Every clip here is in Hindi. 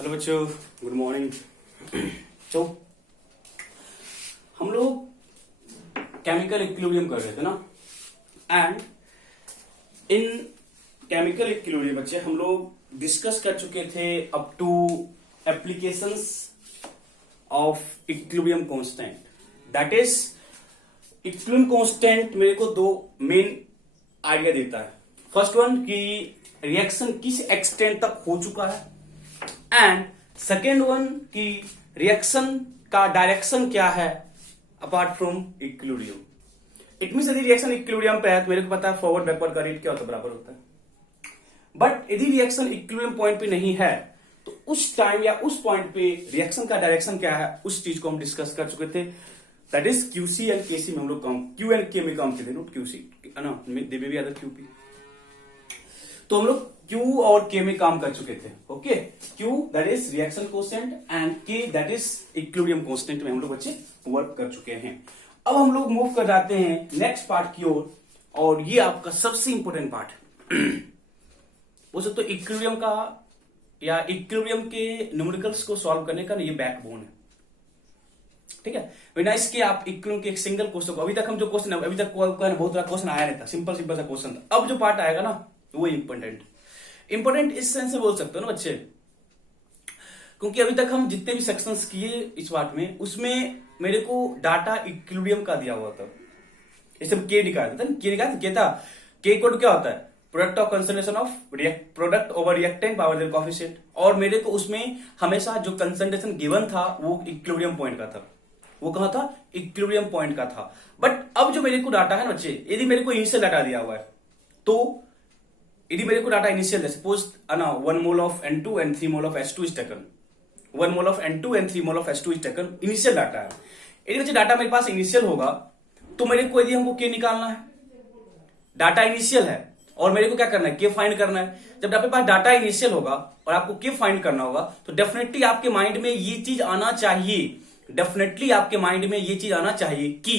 हेलो बच्चों, गुड मॉर्निंग। तो हम लोग केमिकल इक्विलिब्रियम कर रहे थे ना, एंड इन केमिकल इक्विलिब्रियम बच्चे हम लोग डिस्कस कर चुके थे up to applications of equilibrium constant. That is equilibrium constant मेरे को दो मेन आइडिया देता है। फर्स्ट वन कि रिएक्शन किस एक्सटेंट तक हो चुका है, एंड सेकेंड वन कि रिएक्शन का डायरेक्शन क्या है apart from equilibrium. It means यदि रिएक्शन इक्विलिब्रियम पे है तो मेरे को पता है फॉरवर्ड बैकवर्ड का रेट क्या होता है, बराबर होता है। बट यदि रिएक्शन इक्विलिब्रियम पॉइंट पे नहीं है तो उस टाइम या उस पॉइंट पे रिएक्शन का डायरेक्शन क्या है, उस चीज को हम डिस्कस कर चुके थे। दैट इज क्यूसी एंड केसी में हम लोग काम, क्यू एंड के में काम किए थे, नोट क्यूसी ना, दे में भी आता क्यूपी। तो हम लोग Q और K में काम कर चुके थे। Okay, Q that is reaction quotient and K that is equilibrium constant में हम लोग बच्चे वर्क कर चुके हैं। अब हम लोग मूव कर जाते हैं नेक्स्ट पार्ट की ओर, और ये आपका सबसे इंपॉर्टेंट पार्ट बोल सकते हो इक्विलिब्रियम का, या इक्विलिब्रियम के न्यूमेरिकल्स को सॉल्व करने का ये बैकबोन है। ठीक है, बिना इसके आप इक्विलिब्रियम के एक सिंगल क्वेश्चन को, अभी तक हम जो क्वेश्चन अभी तक बहुत सारा क्वेश्चन आया नहीं था, सिंपल सिंपल सा क्वेश्चन था। अब जो पार्ट आएगा ना वो इंपॉर्टेंट इस सेंस से बोल सकते हो ना बच्चे, क्योंकि अभी तक हम जितने भी सेक्शंस किए इस पार्ट में, उसमें मेरे को डाटा इक्विलिब्रियम का दिया हुआ था। जैसे हम के निकालते थे, के था के इक्वल टू क्या होता है, product of concentration of product over reactant power their coefficient, और मेरे को उसमें हमेशा जो कंसंट्रेशन गिवन था वो इक्विलिब्रियम पॉइंट का था। वो कहां था, इक्विलिब्रियम पॉइंट का था। बट अब जो मेरे को डाटा है ना बच्चे, यदि मेरे को इनिशियल डाटा दिया हुआ है, तो यदि मेरे को data initial suppose 1 mole of N2 and 3 mole of H2 is taken, 1 mole of N2 and 3 mole of H2 is taken, initial data है। यदि बच्चे डाटा मेरे पास इनिशियल होगा तो मेरे को यदि हमको K निकालना है, डाटा इनिशियल है और मेरे को क्या करना है, K फाइंड करना है। जब आपके पास डाटा इनिशियल होगा और आपको K फाइंड करना होगा तो डेफिनेटली आपके माइंड में ये चीज आना चाहिए, डेफिनेटली आपके माइंड में ये चीज आना चाहिए कि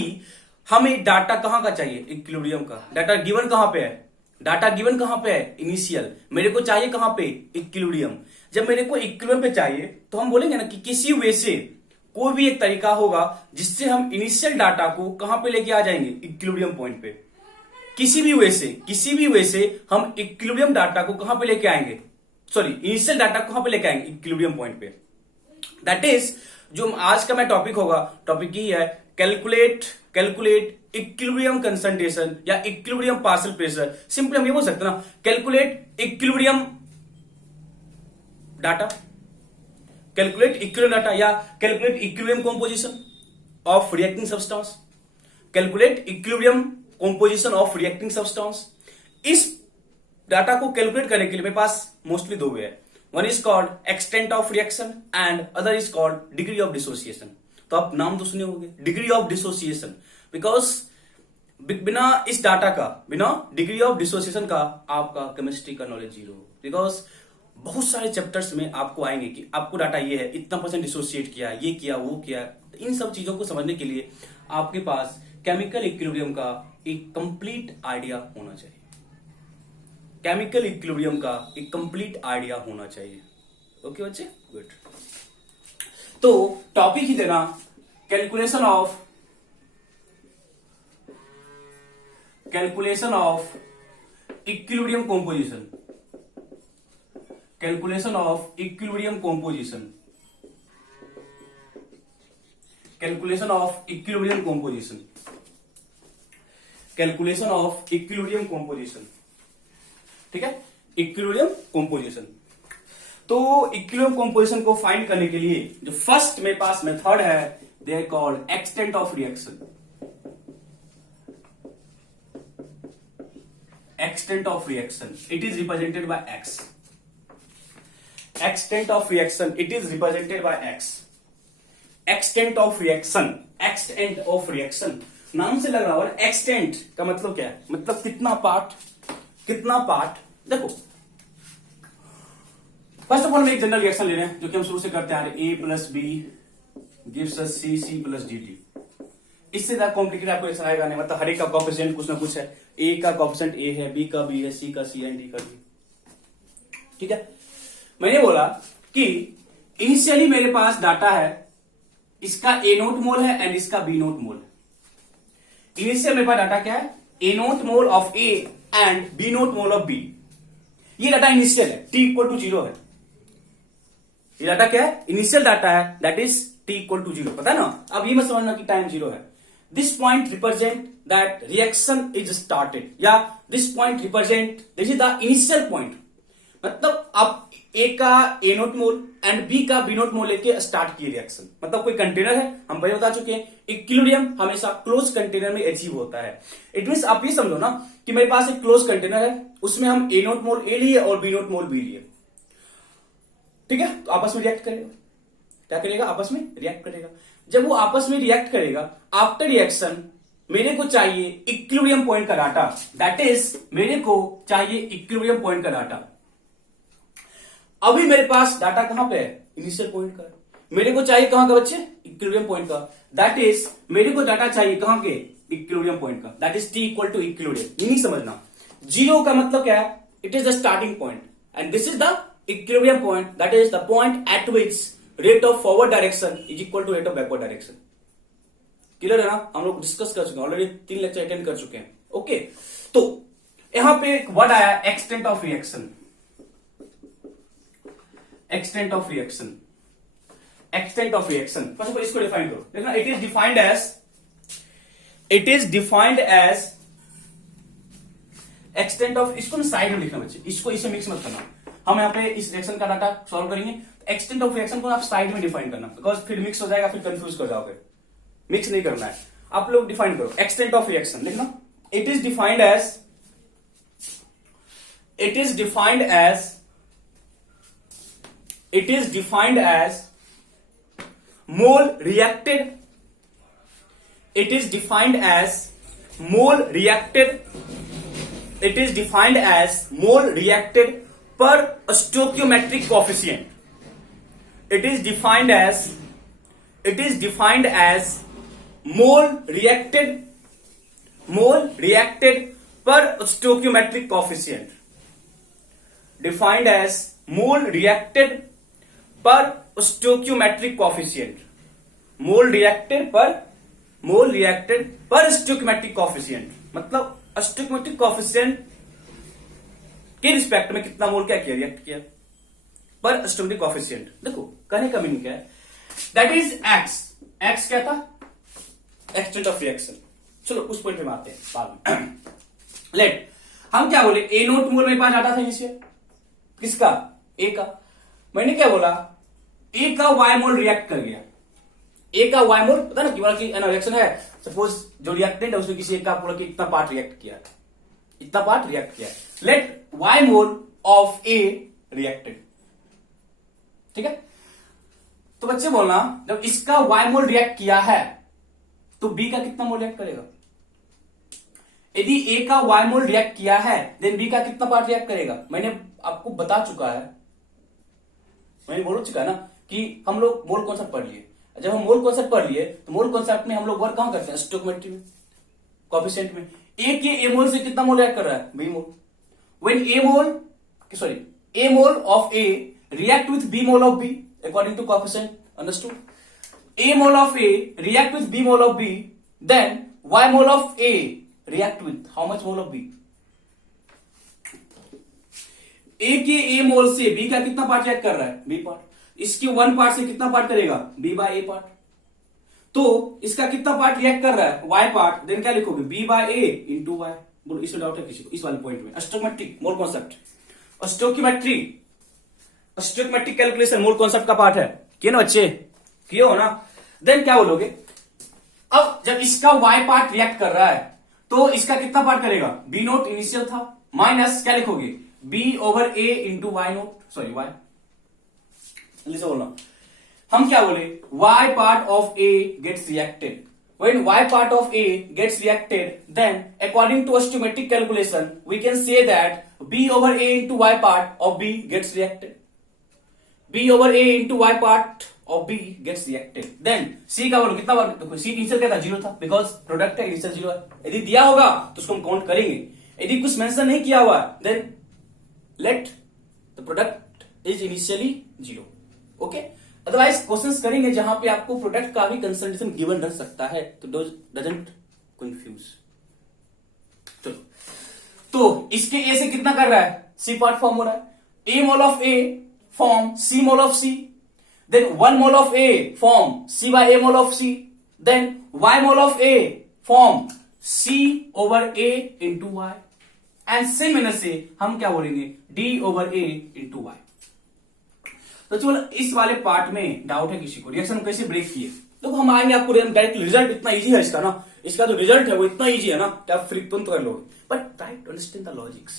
हमें डाटा कहां का चाहिए, इक्विलिब्रियम का। डाटा गिवन कहां पे है, डाटा गिवन कहां पे है, इनिशियल। मेरे को चाहिए कहां पे, इक्विलिब्रियम। जब मेरे को इक्विलिब्रियम पे चाहिए तो हम बोलेंगे ना कि किसी वे से कोई भी एक तरीका होगा जिससे हम इनिशियल डाटा को कहां पे लेके आ जाएंगे, इक्विलिब्रियम पॉइंट पे। किसी भी वे से हम इक्विलिब्रियम डाटा को कहां पे लेके आएंगे, सॉरी इनिशियल डाटा को कहां पे लेके आएंगे, इक्विलिब्रियम पॉइंट पे। दैट इज जो आज का मैं टॉपिक होगा, टॉपिक ही है कैलकुलेट इक्विलिब्रियम कंसंट्रेशन या इक्विलिब्रियम पार्शियल प्रेशर। सिंपली हम ये बोल सकते हैं ना, calculate equilibrium data, calculate equilibrium data, या calculate equilibrium composition of reacting substance, calculate equilibrium composition of reacting substance. इस डाटा को कैलकुलेट करने के लिए मेरे पास मोस्टली दो वे है। One is called extent of reaction and other is called degree of dissociation. तो आप नाम तो सुने होंगे, डिग्री ऑफ डिसोसिएशन, बिकॉज बिना इस डाटा का, बिना डिग्री ऑफ डिसोसिएशन का आपका केमिस्ट्री का नॉलेज जीरो। बिकॉज बहुत सारे चैप्टर्स में आपको आएंगे कि आपको डाटा ये है, इतना परसेंट डिसोसिएट किया, ये किया, वो किया। इन सब चीजों को समझने के लिए आपके पास केमिकल इक्विलिब्रियम का एक कंप्लीट आइडिया होना चाहिए, केमिकल इक्विलिब्रियम का एक कंप्लीट आइडिया होना चाहिए। ओके बच्चे, गुड। तो टॉपिक ही देना calculation of equilibrium composition, calculation of equilibrium composition, calculation of equilibrium composition, calculation of equilibrium composition. ठीक है, इक्विलिब्रियम कंपोजिशन। तो इक्विलिब्रियम कंपोजिशन को फाइंड करने के लिए जो फर्स्ट मेरे पास मेथड है, they are called extent of reaction. Extent of reaction, it is represented by X. Extent of reaction, it is represented by X. Extent of reaction, extent of reaction, नाम से लग रहा है एक्सटेंट का मतलब क्या है, मतलब कितना पार्ट। देखो फर्स्ट ऑफ ऑल हम एक जनरल रिएक्शन ले रहे हैं जो कि हम शुरू से करते आ रहे हैं, A plus B gives us C, C plus dt। इससे ज्यादा कॉम्प्लिकेटेड आपको रिएक्शन आएगा नहीं, मतलब हर एक का कोएफिशिएंट कुछ ना कुछ है। ए का कोएफिशिएंट ए है, बी का बी है, सी का सी है, डी का डी। ठीक है, मैंने बोला कि इनिशियली मेरे पास डाटा है, इसका ए नोट मोल है एंड इसका बी नोट मोल है। इनिशियल मेरे पास डाटा क्या है, A naught mole of A and B naught mole of B. ये डाटा इनिशियल है, टी इक्वल टू 0 है। ये डाटा क्या है, इनिशियल डाटा है, that is T equal to 0, पता है ना। अब ये मत समझना कि टाइम 0 है। This point represent that reaction is started, या this point represent this is the initial point. मतलब आप ए का A naught mole and B का बी नोट मोल लेके स्टार्ट किए रिएक्शन। मतलब कोई कंटेनर है, हम पहले बता चुके हैं, इक्विलिब्रियम हमेशा क्लोज कंटेनर में अचीव होता है। इट मींस आप ये समझो ना कि मेरे पास एक क्लोज कंटेनर है, उसमें हम ए नोट मोल ए लिए और बी नोट मोल बी लिए, ठीक है। तो आपस में रिएक्ट करेगा, क्या करेगा, आपस में रिएक्ट करेगा। जब वो आपस में रिएक्ट करेगा, आफ्टर रिएक्शन मेरे को चाहिए इक्विलिब्रियम पॉइंट का डाटा, दैट इज मेरे को चाहिए इक्विलिब्रियम पॉइंट का डाटा। अभी मेरे पास डाटा कहां पे है, इनिशियल पॉइंट का। मेरे को चाहिए कहां का बच्चे, इक्विलिब्रियम पॉइंट का, दैट इज मेरे को डाटा चाहिए कहां के, इक्विलिब्रियम पॉइंट का, that is T equal to equilibrium. ये नहीं समझना, 0 का मतलब क्या है, it is the starting point and this is the equilibrium point, that is the point at which rate of forward direction is equal to rate of backward direction. Clear है ना, हम लोग डिस्कस कर चुके हैं ऑलरेडी, 3 लेक्चर अटेंड कर चुके हैं। ओके, तो यहां पे एक वर्ड आया extent of reaction. Extent of reaction, extent of reaction, first of all इसको डिफाइन करो। देखना, it is defined as extent of, इसको ना साइड में लिखना बच्चे, इसको इससे मिक्स मत करना। हम यहाँ पे इस रिएक्शन का डाटा सॉल्व करेंगे, एक्सटेंट ऑफ रिएक्शन को आप साइड में डिफाइन करना, बिकॉज फिर मिक्स हो जाएगा, फिर कंफ्यूज कर जाओगे। मिक्स नहीं करना है, आप लोग डिफाइन करो। एक्सटेंट ऑफ रिएक्शन लिखना, it is defined as mole reacted, it is defined as mole reacted per stoichiometric coefficient. It is defined as mole reacted per stoichiometric coefficient. Defined as mole reacted पर stoichiometric coefficient, mole reacted per stoichiometric coefficient, मतलब स्टोइकियोमेट्रिक कोएफिशिएंट के रिस्पेक्ट में कितना मोल क्या किया, रिएक्ट किया, पर स्टोइकियोमेट्रिक कोएफिशिएंट। देखो कहने का मीनिंग क्या है, दैट इज एक्स क्या था, एक्सटेंट ऑफ रिएक्शन। चलो उस पॉइंट पे आते हैं बाद में। लेट हम क्या बोले, ए नोट मोल मेरे पास डाटा था इनिशियल, किसका, ए का। मैंने क्या बोला, ए का वाई मोल रिएक्ट कर गया, ए का वाई मोल, पता ना कि बोला कि रिएक्शन है, सपोज जो रिएक्टेंट है उसमें किसी एक का बोला कि इतना पार्ट रिएक्ट किया, इतना पार्ट रिएक्ट किया, let Y mole of A reacted, ठीक है। तो बच्चे बोलना, जब इसका वाई मोल रिएक्ट किया है तो बी का कितना मोल रिएक्ट करेगा। यदि ए का वाई मोल रिएक्ट किया है देन बी का कितना पार्ट रिएक्ट करेगा। मैंने आपको बता चुका है, मैंने बोल चुका है ना कि हम लोग मोल कॉन्सेप्ट पढ़ लिए। जब हम मोल कॉन्सेप्ट पढ़ लिए तो मोल कॉन्सेप्ट में हम लोग वर्क कहां करते हैं, स्टोइकियोमेट्री में, कोएफिशिएंट में। ए के ए मोल से कितना मोल रिएक्ट कर रहा है, B mole. When A mole of A react with B mole of B according to coefficient, understood. A mole of A react with B mole of B, then Y mole of A react with how much mole of B. A के ए मोल से बी का कितना पार्ट रिएक्ट कर रहा है, बी पार्ट। इसके 1 पार्ट से कितना पार्ट करेगा, बी बाय ए पार्ट। तो इसका कितना पार्ट रिएक्ट कर रहा है, वाई पार्ट, देन क्या लिखोगे, B by A into Y. बोलो इसमें डाउट है किसी को, इस वाले पॉइंट में। Stoichiometric mole concept, stoichiometric calculation mole concept का पार्ट है, किए ना बच्चे, किए हो ना। देन क्या बोलोगे, अब जब इसका वाई पार्ट रिएक्ट कर रहा है तो इसका कितना पार्ट करेगा, बी नोट इनिशियल था, माइनस क्या लिखोगे, B over A into Y naught, sorry Y, जल्दी से बोलना। हम क्या बोले, y part of A gets reacted. When y part of A gets reacted, then according to stoichiometric calculation, we can say that B over A into y part of B gets reacted. B over A into y part of B gets reacted. Then C का बोलो कितना बार, देखो C इनिशियल क्या था, 0 था, because प्रोडक्ट है इनिशियल 0 है। यदि दिया होगा तो उसको हम काउंट करेंगे, यदि कुछ मेंशन नहीं किया हुआ then let the product is initially 0. Okay, otherwise questions करेंगे जहां पे आपको प्रोडक्ट का भी कंसंट्रेशन गिवन रह सकता है, तो डजंट कंफ्यूज। चलो, तो इसके ए से कितना कर रहा है, सी पार्ट फॉर्म हो रहा है, A mole of A form C mole of C, then 1 mole of A form C by A mole of C, then y mole of A form c over a into Y, and same manner से हम क्या बोलेंगे d over a into Y. तो चलो इस वाले पार्ट में डाउट है किसी को, रिएक्शन कैसे ब्रेक किए, तो हम आएंगे आपको डायरेक्ट रिजल्ट इतना इजी है इसका ना, इसका जो रिजल्ट है वो इतना इजी है ना कि आप फिर तुरंत कर लोगे, but try to understand the logics,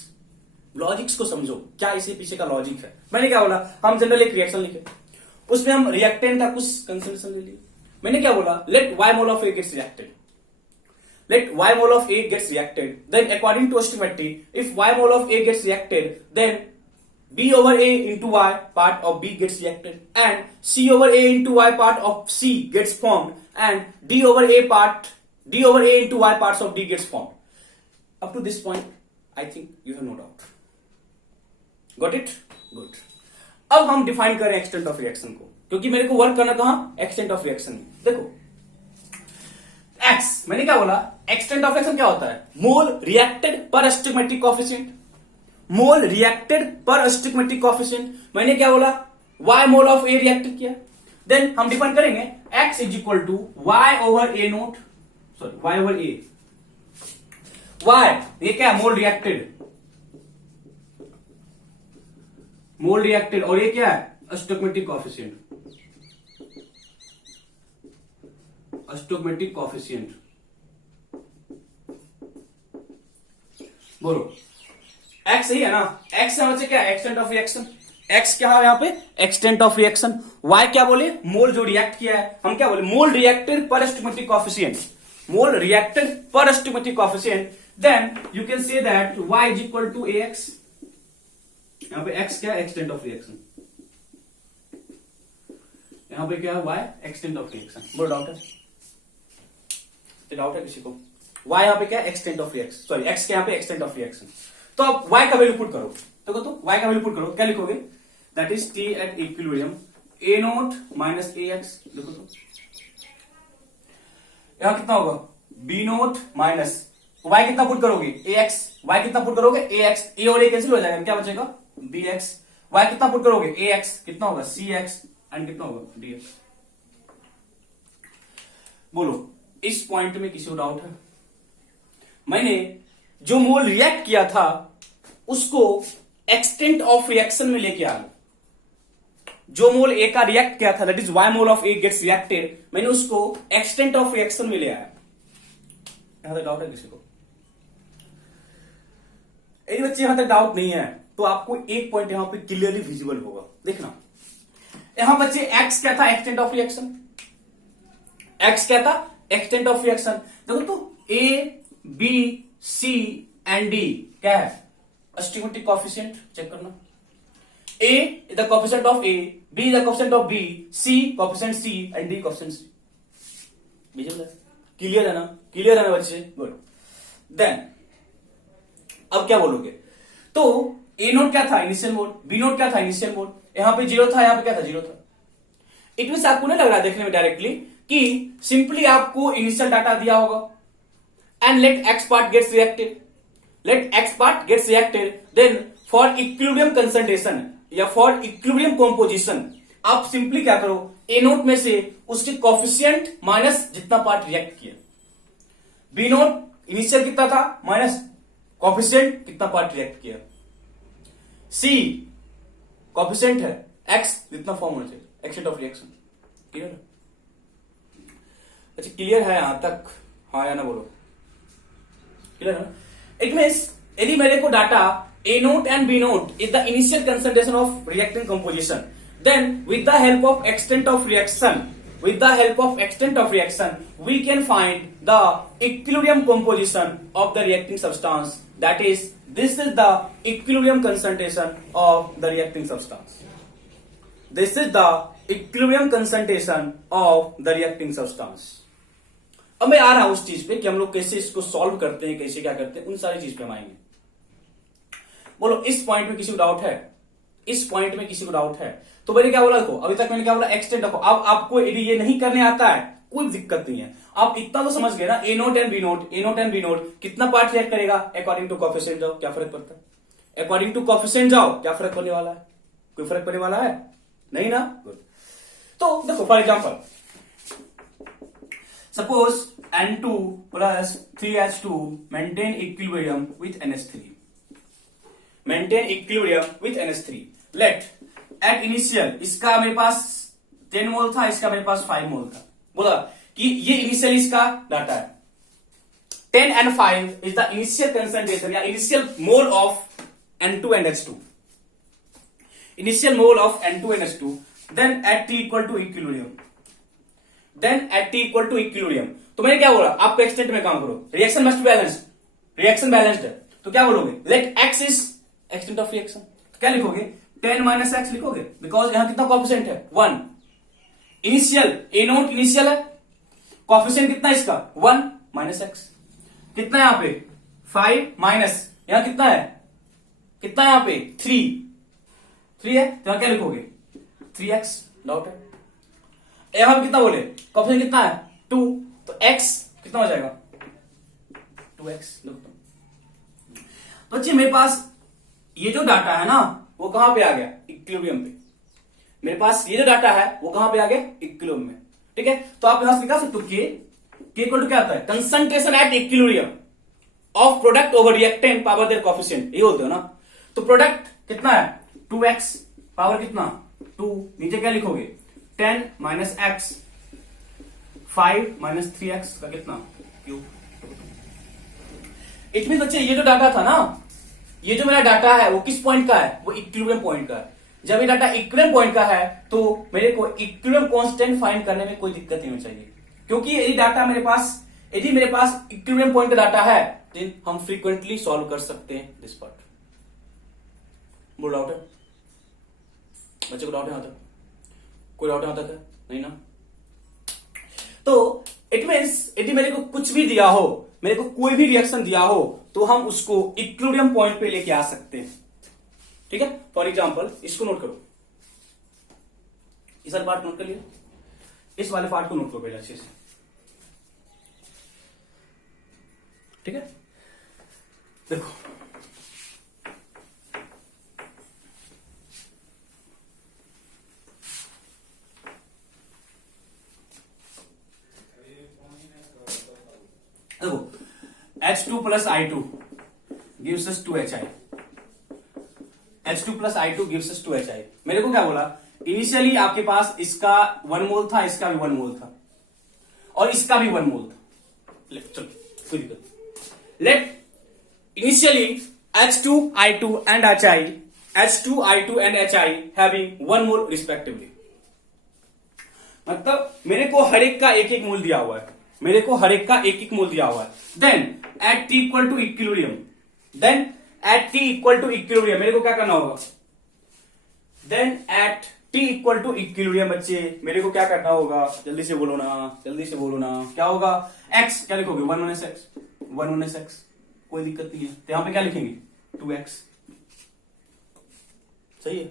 logics को समझो, क्या इसे पीछे का लॉजिक है। मैंने क्या बोला, हम जनरल एक रिएक्शन लिखे, उसमें हम रिएक्टेंट का कुछ कंसेंट्रेशन ले लिए। मैंने क्या बोला, let y mole of a gets reacted, let y mole of a gets reacted, then according to stoichiometry, if y mole of a gets reacted, then b over a into y part of b gets reacted, and c over a into y part of c gets formed, and d over a into y parts of d gets formed. Up to this point, I think you have no doubt. Got it? Good. अब हम डिफाइन करें एक्सटेंट ऑफ रिएक्शन को, क्योंकि मेरे को वर्क करना कहां, एक्सटेंट ऑफ रिएक्शन में। देखो X, मैंने क्या बोला, एक्सटेंट ऑफ रिएक्शन क्या होता है, mole reacted per stoichiometric coefficient, mole reacted per stoichiometric coefficient. मैंने क्या बोला, y mole of a react किया, देन हम डिफाइन करेंगे x is equal to y over a naught, sorry y over a, y ये क्या है, मोल रिएक्टेड और ये क्या है, स्टोइकियोमेट्रिक कोएफिशिएंट, स्टोइकियोमेट्रिक कोएफिशिएंट। बोलो x सही है ना, x से मतलब क्या, एक्सटेंट ऑफ रिएक्शन, x क्या है यहां पे, एक्सटेंट ऑफ रिएक्शन, y क्या बोले, मोल जो रिएक्ट किया है, हम क्या बोले, mole reacted per stoichiometric coefficient, mole reacted per stoichiometric coefficient, then you can say that y is equal to ax, यहां पे x क्या है, एक्सटेंट ऑफ रिएक्शन, यहां पे क्या है, y एक्सटेंट ऑफ रिएक्शन। बोलो डाउट है, डाउट है किसी को, y यहां पे क्या है, extent of reaction, sorry x के यहां पे एक्सटेंट ऑफ रिएक्शन। तो अब y का वैल्यू पुट करो, तो y का वैल्यू पुट करो, क्या लिखोगे, that is t at equilibrium a note minus ax, देखो तो यहां कितना होगा, b नोट माइनस y कितना पुट करोगे, ax, y कितना पुट करोगे, ax, a और a कैंसिल हो जाएगा, क्या बचेगा, bx, y कितना पुट करोगे, ax कितना होगा, cx, एंड कितना होगा, dx। बोलो इस पॉइंट में किसी को डाउट है, मैंने जो मोल रिएक्ट किया था उसको एक्सटेंट ऑफ रिएक्शन में लेके आ गया, जो मोल ए का रिएक्ट किया था that is y mole of A gets reacted, मैंने उसको एक्सटेंट ऑफ रिएक्शन में ले आया। यहां तक डाउट है किसी को, यदि बच्चे यहां तक डाउट नहीं है तो आपको एक पॉइंट यहां पे क्लियरली विजिबल होगा, देखना यहां बच्चे x क्या था, एक्सटेंट ऑफ रिएक्शन, x क्या था, एक्सटेंट ऑफ रिएक्शन। देखो तो a b c and d क्या है, स्टोइकियोमेट्रिक कोएफिशिएंट, चेक करना, a is the coefficient of a, b is the coefficient of b, c coefficient c and d coefficient c। Visible है, क्लियर है ना, क्लियर है ना बच्चे, गुड। देन अब क्या बोलोगे, तो a नोट क्या था, इनिशियल मोल, b नोट क्या था, इनिशियल मोल, यहां पे 0 था, यहां पे क्या था, 0 था। इट मींस आपको नहीं लग रहा देखने में डायरेक्टली कि सिंपली आपको इनिशियल डाटा दिया होगा and let x part gets reacted, let x part gets reacted, then for equilibrium concentration या फॉर इक्विलिब्रियम कंपोजिशन आप सिंपली क्या करो, ए नोट में से उसके कोएफिशिएंट माइनस जितना पार्ट रिएक्ट किया, बी नोट इनिशियल कितना था माइनस कोएफिशिएंट कितना पार्ट रिएक्ट किया, सी कोएफिशिएंट है, एक्स जितना फॉर्म होना चाहिए, एक्सटेंट ऑफ रिएक्शन। क्लियर है, अच्छा क्लियर है यहां तक, हाँ या ना बोलो, क्लियर है। इट मींस यदि मेरे को data A note and B note is the initial concentration of reactant composition, then with the help of extent of reaction, we can find the equilibrium composition of the reacting substance, that is this is the equilibrium concentration of the reacting substance, this is the equilibrium concentration of the reacting substance। अब मैं आ रहा हूं उस चीज पे कि हम लोग कैसे इसको सॉल्व करते हैं, कैसे क्या करते हैं, उन सारी चीज पे हम आएंगे। बोलो इस पॉइंट में किसी को डाउट है, इस पॉइंट में किसी को डाउट है तो मैंने क्या बोला, देखो अभी तक मैंने क्या बोला, एक्सटेंड रखो। अब आपको यदि ये नहीं करने आता है कोई दिक्कत नहीं है, आप इतना तो समझ गए ना, A naught and B naught, A naught and B naught कितना पार्ट रिएक्ट करेगा अकॉर्डिंग टू कोफिशिएंट जाओ, क्या फर्क पड़ता है, अकॉर्डिंग टू कोफिशिएंट जाओ क्या फर्क पड़ने वाला है, कोई फर्क पड़ने वाला है नहीं ना। गुड। तो देखो for example suppose N2 plus 3H2 maintain equilibrium with NH3, maintain equilibrium with NH3। let at initial इसका मेरे पास 10 मोल था, इसका मेरे पास 5 मोल था, बोला कि ये इनिशियल इसका डाटा है 10 and 5 is the initial concentration या initial mole of N2 and H2, initial mole of N2 and H2, then at T equal to equilibrium, then at T equal to equilibrium। तो मैंने क्या बोला, आपको एक्सटेंट में काम करो, reaction must balanced, reaction balanced है तो क्या बोलोगे, let X is extent of reaction, क्या लिखोगे 10 माइनस एक्स लिखोगे, बिकॉज यहां कितना कोएफिशिएंट है 1, इनिशियल ए नोट इनिशियल है, कोएफिशिएंट कितना है इसका 1 माइनस एक्स, कितना है यहां पे 5 माइनस यहां कितना है, कितना है यहां पे 3 है तो यहां क्या लिखोगे 3x, डाउट है। यहां पे कितना बोले कोएफिशिएंट कितना है 2, तो x कितना हो जाएगा 2x। तो बच्चे मेरे पास ये जो डाटा है ना वो कहां पे आ गया इक्विलिब्रियम पे, मेरे पास ये जो डाटा है वो कहां पे आ गया इक्विलिब्रियम में, ठीक है। तो आप यहां से निकाल सकते हो के इक्वल टू क्या आता है concentration at equilibrium of product over reactant power their coefficient, ये बोलते हो ना। तो प्रोडक्ट कितना है 2x, पावर कितना 2, नीचे क्या लिखोगे 10 माइनस एक्स, 5 माइनस 3x का कितना क्यूब। इट मीन बच्चे ये जो डाटा था ना, ये जो मेरा डाटा है वो किस पॉइंट का है, वो इक्विलिब्रियम पॉइंट का है। जब ये डाटा इक्विलिब्रियम पॉइंट का है तो मेरे को इक्विलिब्रियम कांस्टेंट फाइंड करने में कोई दिक्कत नहीं होनी चाहिए, क्योंकि यदि डाटा मेरे पास, यदि मेरे पास इक्विलिब्रियम पॉइंट का डाटा है तो हम फ्रीक्वेंटली सॉल्व कर सकते हैं दिस पार्ट। बोल डाउट है बच्चे को, डाउट है यहां तक, कोई डाउट यहां तक है नहीं ना। तो इट मीन्स यदि मेरे को कुछ भी दिया हो, मेरे को कोई भी रिएक्शन दिया हो तो हम उसको इक्विलिब्रियम पॉइंट पे लेके आ सकते हैं, ठीक है। फॉर एग्जांपल इसको नोट करो, इस वाले पार्ट नोट कर लिया, इस वाले पार्ट को नोट करो पहले अच्छे से, ठीक है। देखो देखो H2 plus I2 gives us 2HI, H2 plus I2 gives us 2HI। मेरे को क्या बोला, इनिशियली आपके पास इसका 1 मोल था, इसका भी 1 मोल था और इसका भी 1 मोल था। चलो कोई दिक्कत, let initially H2 I2 and HI, H2 I2 and HI having 1 mole respectively, मतलब मेरे को हर एक का एक एक मोल दिया हुआ है, मेरे को हर एक का एक एक मोल दिया हुआ है। Then at T equal to equilibrium, then at T equal to equilibrium मेरे को क्या करना होगा, then at T equal to equilibrium बच्चे मेरे को क्या करना होगा, जल्दी से बोलो ना, जल्दी से बोलो ना, क्या होगा x क्या लिखोगे 1 माइनस एक्स, 1 माइनस एक्स, कोई दिक्कत नहीं है। तो यहां पे क्या लिखेंगे 2x, सही है,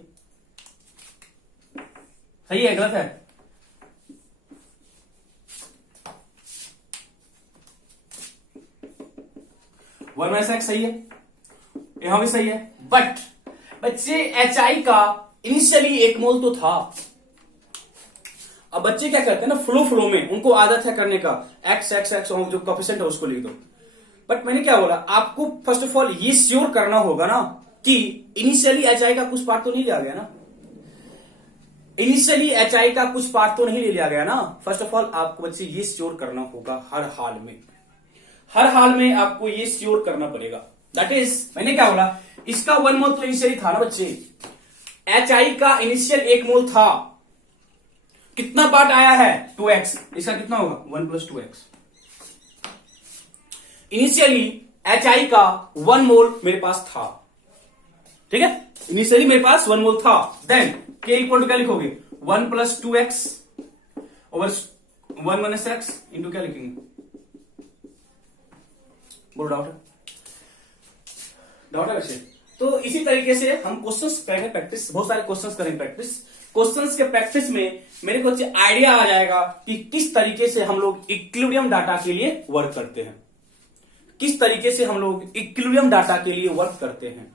सही है गलत है, वन माइनस एक्स सही है, यहां भी सही है। बट बच्चे HI का इनिशियली 1 मोल तो था। अब बच्चे क्या करते हैं ना, फ्लो में उनको आदत है करने का एक्स एक्स एक्स, जो कोएफिशिएंट है उसको लिख दो। बट मैंने क्या बोला, आपको फर्स्ट ऑफ ऑल ये श्योर करना होगा ना कि इनिशियली HI का कुछ पार्ट तो नहीं लिया गया ना, इनिशियली HI का कुछ पार्ट तो नहीं ले लिया गया ना। फर्स्ट ऑफ ऑल आपको बच्चे ये श्योर करना होगा, हर हाल में आपको ये श्योर करना पड़ेगा। दैट इज मैंने क्या बोला, इसका 1 मोल तो इनिशियली था ना बच्चे, HI का इनिशियल 1 मोल था, कितना पार्ट आया है 2x, इसका कितना होगा 1 प्लस 2x। इनिशियली HI का 1 मोल मेरे पास था, ठीक है, इनिशियली मेरे पास 1 मोल था। देन k इक्वल टू क्या लिखोगे 1 plus 2x over 1 minus x into क्या लिखेंगे, बोलो डाउट है, डाउट है वैसे। तो इसी तरीके से हम क्वेश्चंस करेंगे प्रैक्टिस, बहुत सारे क्वेश्चंस करेंगे प्रैक्टिस। क्वेश्चंस के प्रैक्टिस में मेरे को आइडिया आ जाएगा कि किस तरीके से हम लोग इक्विलिब्रियम डाटा के लिए वर्क करते हैं, किस तरीके से हम लोग इक्विलिब्रियम डाटा के लिए वर्क करते हैं।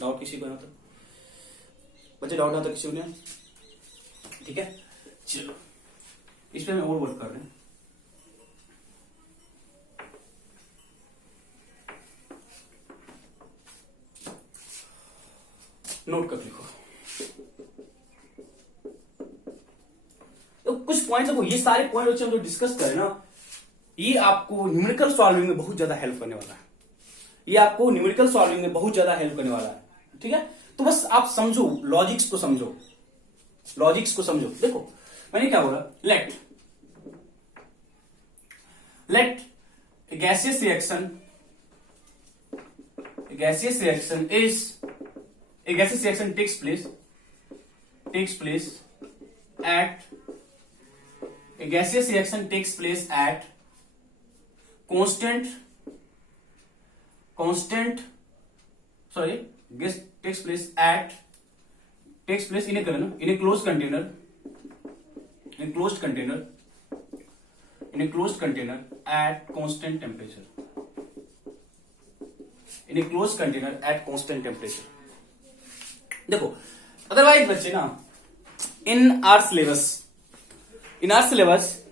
डाउट किसी को ना? तो बच्चे डाउट ना तो किसी को? ठीक है, चलो इस पे मैं और वर्क कर रहे हैं। नोट कर लिखो। तो कुछ पॉइंट्स को, ये सारे पॉइंट हम जो डिस्कस करें ना, ये आपको न्यूमेरिकल सॉल्विंग में बहुत ज्यादा हेल्प करने वाला है। ये आपको न्यूमेरिकल सॉल्विंग में बहुत ज्यादा हेल्प करने वाला है। ठीक है, तो बस आप समझो, लॉजिक्स को समझो, लॉजिक्स को समझो। देखो मैंने क्या बोला, let gaseous reaction is a gaseous reaction takes place at constant takes place in a closed container at constant temperature, देखो अदरवाइज बच्चे ना, इन आर सिलेबस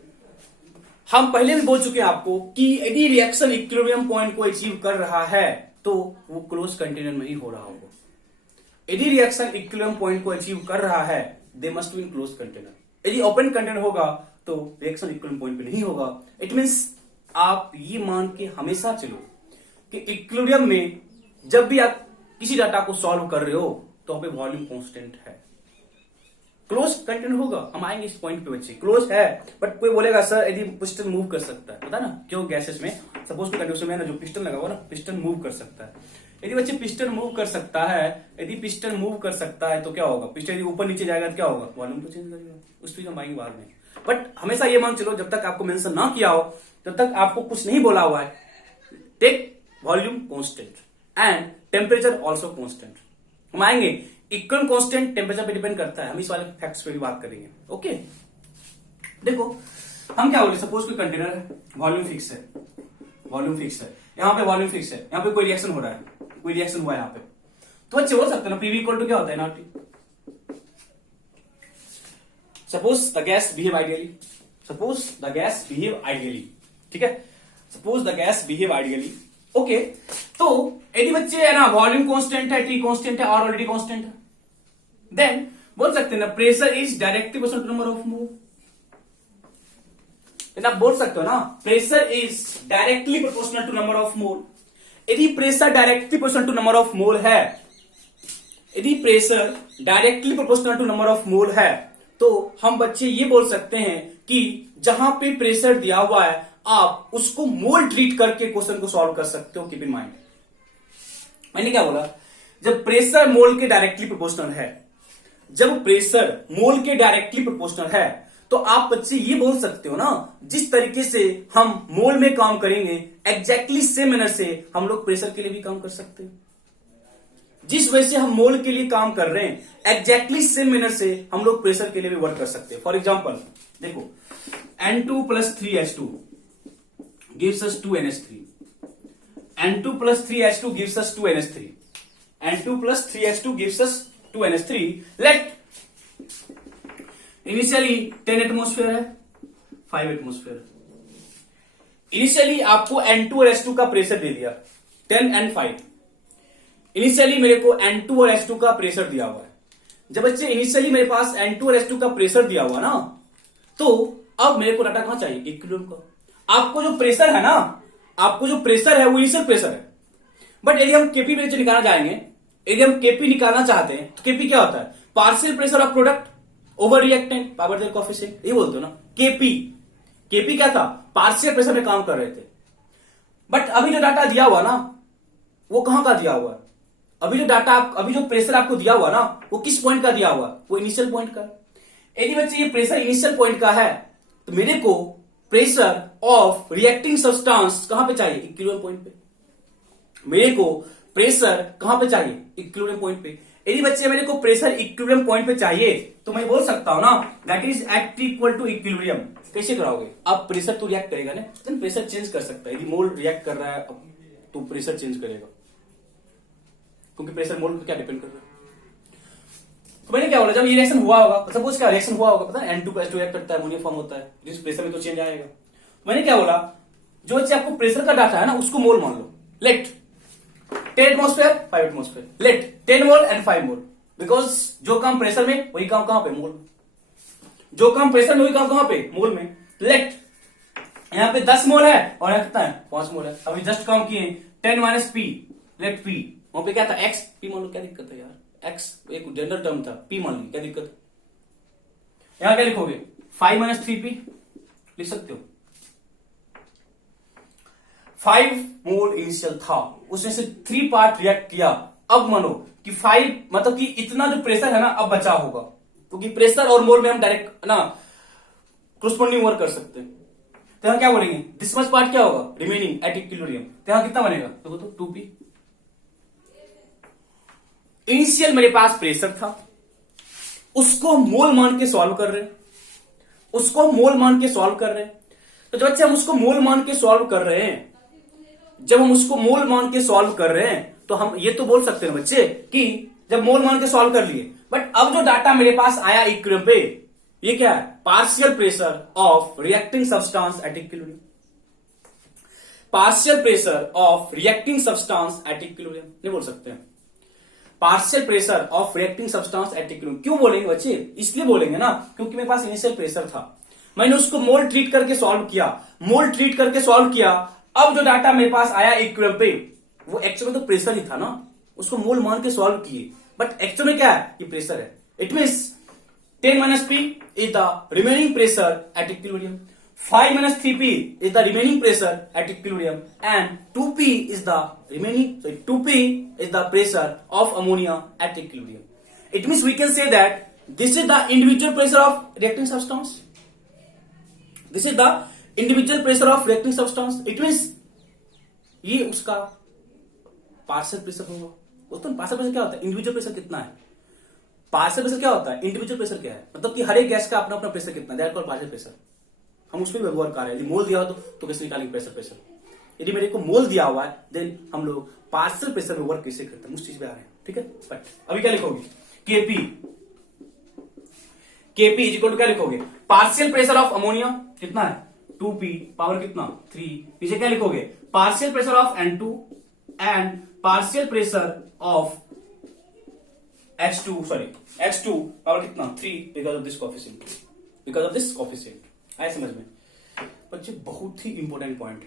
हम पहले भी बोल चुके हैं आपको कि यदि रिएक्शन इक्विलिब्रियम पॉइंट को अचीव कर रहा है तो वो क्लोज कंटेनर में ही हो रहा होगा। यदि रिएक्शन इक्विलिब्रियम पॉइंट को अचीव कर रहा है, they must be in close container. यदि ओपन कंटेनर होगा तो रिएक्शन इक्विलिब्रियम पॉइंट पे नहीं होगा। इट मींस आप ये मान के हमेशा चलो कि इक्विलिब्रियम में जब भी आप किसी डाटा को सॉल्व कर रहे हो तो वहां पे वॉल्यूम कांस्टेंट है, क्लोज कंटेनर होगा। हम आएंगे इस पॉइंट पे बच्चे, क्लोज है बट कोई बोलेगा सर यदि पिस्टन मूव कर सकता है, पता ना क्यों गैसेस में सपोज के कंडीशन में ना जो पिस्टन लगा हुआ ना, पिस्टन मूव कर सकता है। यदि बच्चे पिस्टन मूव कर सकता है, यदि पिस्टन मूव कर सकता है तो क्या होगा, पिस्टन यदि ऊपर नीचे जाएगा तो क्या होगा, वॉल्यूम तो चेंज करेगा। उस पर हम आएंगे बाद में, बट हमेशा ये मान चलो जब तक आपको मेंशन ना किया हो तब तक आपको कुछ नहीं बोला हुआ है, take volume constant and temperature also constant. हम आएंगे इक्वल कांस्टेंट टेम्परेचर पे डिपेंड करता है, हम इस वाले फैक्ट्स पे भी बात करेंगे। ओके, देखो हम क्या बोले, सपोज कोई कंटेनर है, वॉल्यूम फिक्स है, यहाँ पे वॉल्यूम फिक्स है, यहाँ पे कोई रिएक्शन हो रहा है, कोई रिएक्शन हुआ है यहाँ पे, तो अच्छे हो सकते हैं ना, पीवी इक्वल टू क्या होता है ना, suppose the gas behave ideally, ठीक है, suppose the gas behave ideally. Okay, तो यदि बच्चे है ना वॉल्यूम कांस्टेंट है, टी कांस्टेंट है, आर ऑलरेडी कांस्टेंट है, देन बोल सकते हैं ना pressure is directly proportional to number of mole. आप बोल सकते हो ना pressure is directly proportional to number of mole. यदि pressure directly proportional to number of mole है, यदि pressure directly proportional to number of mole है, तो हम बच्चे ये बोल सकते हैं कि जहां पे प्रेशर दिया हुआ है आप उसको मोल ट्रीट करके क्वेश्चन को सॉल्व कर सकते हो। कीप इन माइंड, मैंने क्या बोला, जब प्रेशर मोल के डायरेक्टली प्रोपोर्शनल है, जब प्रेशर मोल के डायरेक्टली प्रोपोर्शनल है, तो आप बच्चे ये बोल सकते हो ना, जिस तरीके से हम मोल में काम करेंगे एग्जैक्टली सेम मैनर से हम लोग प्रेशर के लिए भी काम कर सकते हैं। जिस वजह से हम मोल के लिए काम कर रहे हैं एग्जैक्टली सेम मैनर से हम लोग प्रेशर के लिए भी वर्क कर सकते हैं। फॉर एग्जाम्पल देखो, N2 + 3H2 gives us 2NH3, N2 + 3H2 gives us 2NH3, N2 + 3H2 gives us 2NH3। Let initially 10 atmosphere है, 5 एटमोस्फेयर। इनिशियली आपको N2 और H2 का प्रेशर दे दिया 10 and 5। इनिशियली मेरे को N2 और H2 का प्रेशर दिया हुआ है। जब बच्चे इनिशियली मेरे पास N2 और H2 का प्रेशर दिया हुआ ना, तो अब मेरे को डाटा कहां चाहिए, इक्विलिब्रियम का। आपको जो प्रेशर है ना, आपको जो प्रेशर है वो इनिशियल प्रेशर है, बट यदि हम केपी प्रेशर निकालना चाहेंगे, यदि हम केपी निकालना चाहते हैं तो केपी क्या होता है, partial pressure of product over reactant power their coefficient, ये बोलते हो ना। केपी क्या था, पार्शियल प्रेशर में काम कर रहे थे। बट अभी जो डाटा दिया हुआ ना वो कहां का दिया हुआ है, अभी जो प्रेशर आपको दिया हुआ ना वो किस पॉइंट का दिया हुआ, वो इनिशियल पॉइंट का। यदि बच्चे ये प्रेशर इनिशियल पॉइंट का है तो मेरे को प्रेशर ऑफ रिएक्टिंग सब्सटेंस कहां पे चाहिए, इक्विलिब्रियम पॉइंट पे। मेरे को प्रेशर कहां पे चाहिए, इक्विलिब्रियम पॉइंट पे। यदि बच्चे मेरे को प्रेशर इक्विलिब्रियम पॉइंट पे चाहिए तो मैं बोल सकता हूं ना that is at equal to equilibrium. कैसे कराओगे आप, प्रेशर तो रिएक्ट करेगा ना, तो प्रेशर चेंज कर सकता है। यदि मोल रिएक्ट कर रहा है तो प्रेशर चेंज करेगा, क्योंकि प्रेशर मोल पे क्या डिपेंड कर रहा है। तो मैंने क्या बोला, जब ये रिएक्शन हुआ होगा, सपोज क्या रिएक्शन हुआ होगा, पता है N2 रिएक्ट करता है, अमोनिया फॉर्म होता है, जिस प्रेशर में तो चेंज आएगा। तो मैंने क्या बोला, जो बच्चे आपको प्रेशर का डाटा है ना उसको मोल मान लो। Let 10 atmosphere 5 atmosphere, let 10 mole and 5 mole, because जो काम प्रेशर में वही काम कहां पे, मोल। जो काम प्रेशर में वही काम कहां पे, मोल में। लेट यहां पे 10 मोल है और यहां कितना है, 5 मोल है। अभी जस्ट काम किए 10 माइनस पी, लेट पी, वहां पे क्या था, एक्स, पी मान लो, क्या दिक्कत है यार, एक्स एक जनरल टर्म था, पी मान लो, क्या दिक्कत है। यहां क्या लिखोगे, 5 माइनस 3p लिख सकते हो। 5 मोल इनिशियल था, उसमें से 3 पार्ट रिएक्ट किया। अब मानो कि 5 मतलब कि इतना जो प्रेशर है ना अब बचा होगा, क्योंकि प्रेशर और मोल में हम डायरेक्ट ना कोरस्पोंडिंग वर्क कर सकते हैं। तो यहां क्या बोलेंगे, दिस मच पार्ट क्या होगा, रिमेनिंग एट इक्विलिब्रियम। तो यहां कितना बनेगा, देखो तो 2p। इनिशियल मेरे पास प्रेशर था, उसको मोल मान के सॉल्व कर रहे हैं, उसको मोल मान के सॉल्व कर रहे हैं। तो जब बच्चे हम उसको मोल मान के सॉल्व कर रहे हैं, जब हम उसको मोल मान के सॉल्व कर रहे हैं तो हम ये तो बोल सकते हैं बच्चे कि जब मोल मान के सॉल्व कर लिए, बट अब जो डाटा मेरे पास आया इक्विलिब्रियम पे, ये क्या है, partial pressure of reacting substance at equilibrium. Partial pressure of reacting substance at equilibrium नहीं बोल सकते हैं, partial pressure of reacting substance at equilibrium. क्यों बोलेंगे बच्चे, इसलिए बोलेंगे ना क्योंकि मेरे पास इनिशियल प्रेशर था, मैंने उसको मोल ट्रीट करके सॉल्व किया, मोल ट्रीट करके सॉल्व किया। अब जो डाटा मेरे पास आया इक्विलिब्रियम पे, वो एक्चुअल में तो प्रेशर ही था ना, उसको मोल मान के सॉल्व किए, बट एक्चुअल में क्या है, ये प्रेशर है। It means 10 minus p is the remaining pressure at equilibrium, 5 minus 3p is the remaining pressure at equilibrium, and 2p is the remaining, sorry, 2p is the pressure of ammonia at equilibrium. It means we can say that this is the individual pressure of reacting substance. This is the individual pressure of reacting substance. It means ये उसका पार्शियल प्रेशर होगा। दोस्तों पार्शियल प्रेशर क्या होता है, इंडिविजुअल प्रेशर कितना है, पार्शियल प्रेशर क्या होता है, इंडिविजुअल प्रेशर क्या है, मतलब कि हर एक गैस का अपना अपना प्रेशर कितना है, दैट कॉल्ड पार्शियल प्रेशर। हम उसमें व्यवहार कर रहे हैं, यदि मोल दिया हो तो कैसे निकालेंगे प्रेशर। यदि मेरे को मोल दिया हुआ है देन हम लोग पार्शियल प्रेशर में वर्क कैसे करते हैं, उस चीज पे आ रहे हैं, ठीक है। बट अभी क्या लिखोगे, केपी इज इक्वल टू क्या लिखोगे, पार्शियल प्रेशर ऑफ अमोनिया कितना है 2p पावर कितना 3, पीछे क्या लिखोगे, partial pressure of N2 and partial pressure of H2 power कितना 3 बिकॉज ऑफ दिस कोफिशिएंट। आए समझ में बच्चे, बहुत ही इंपॉर्टेंट पॉइंट।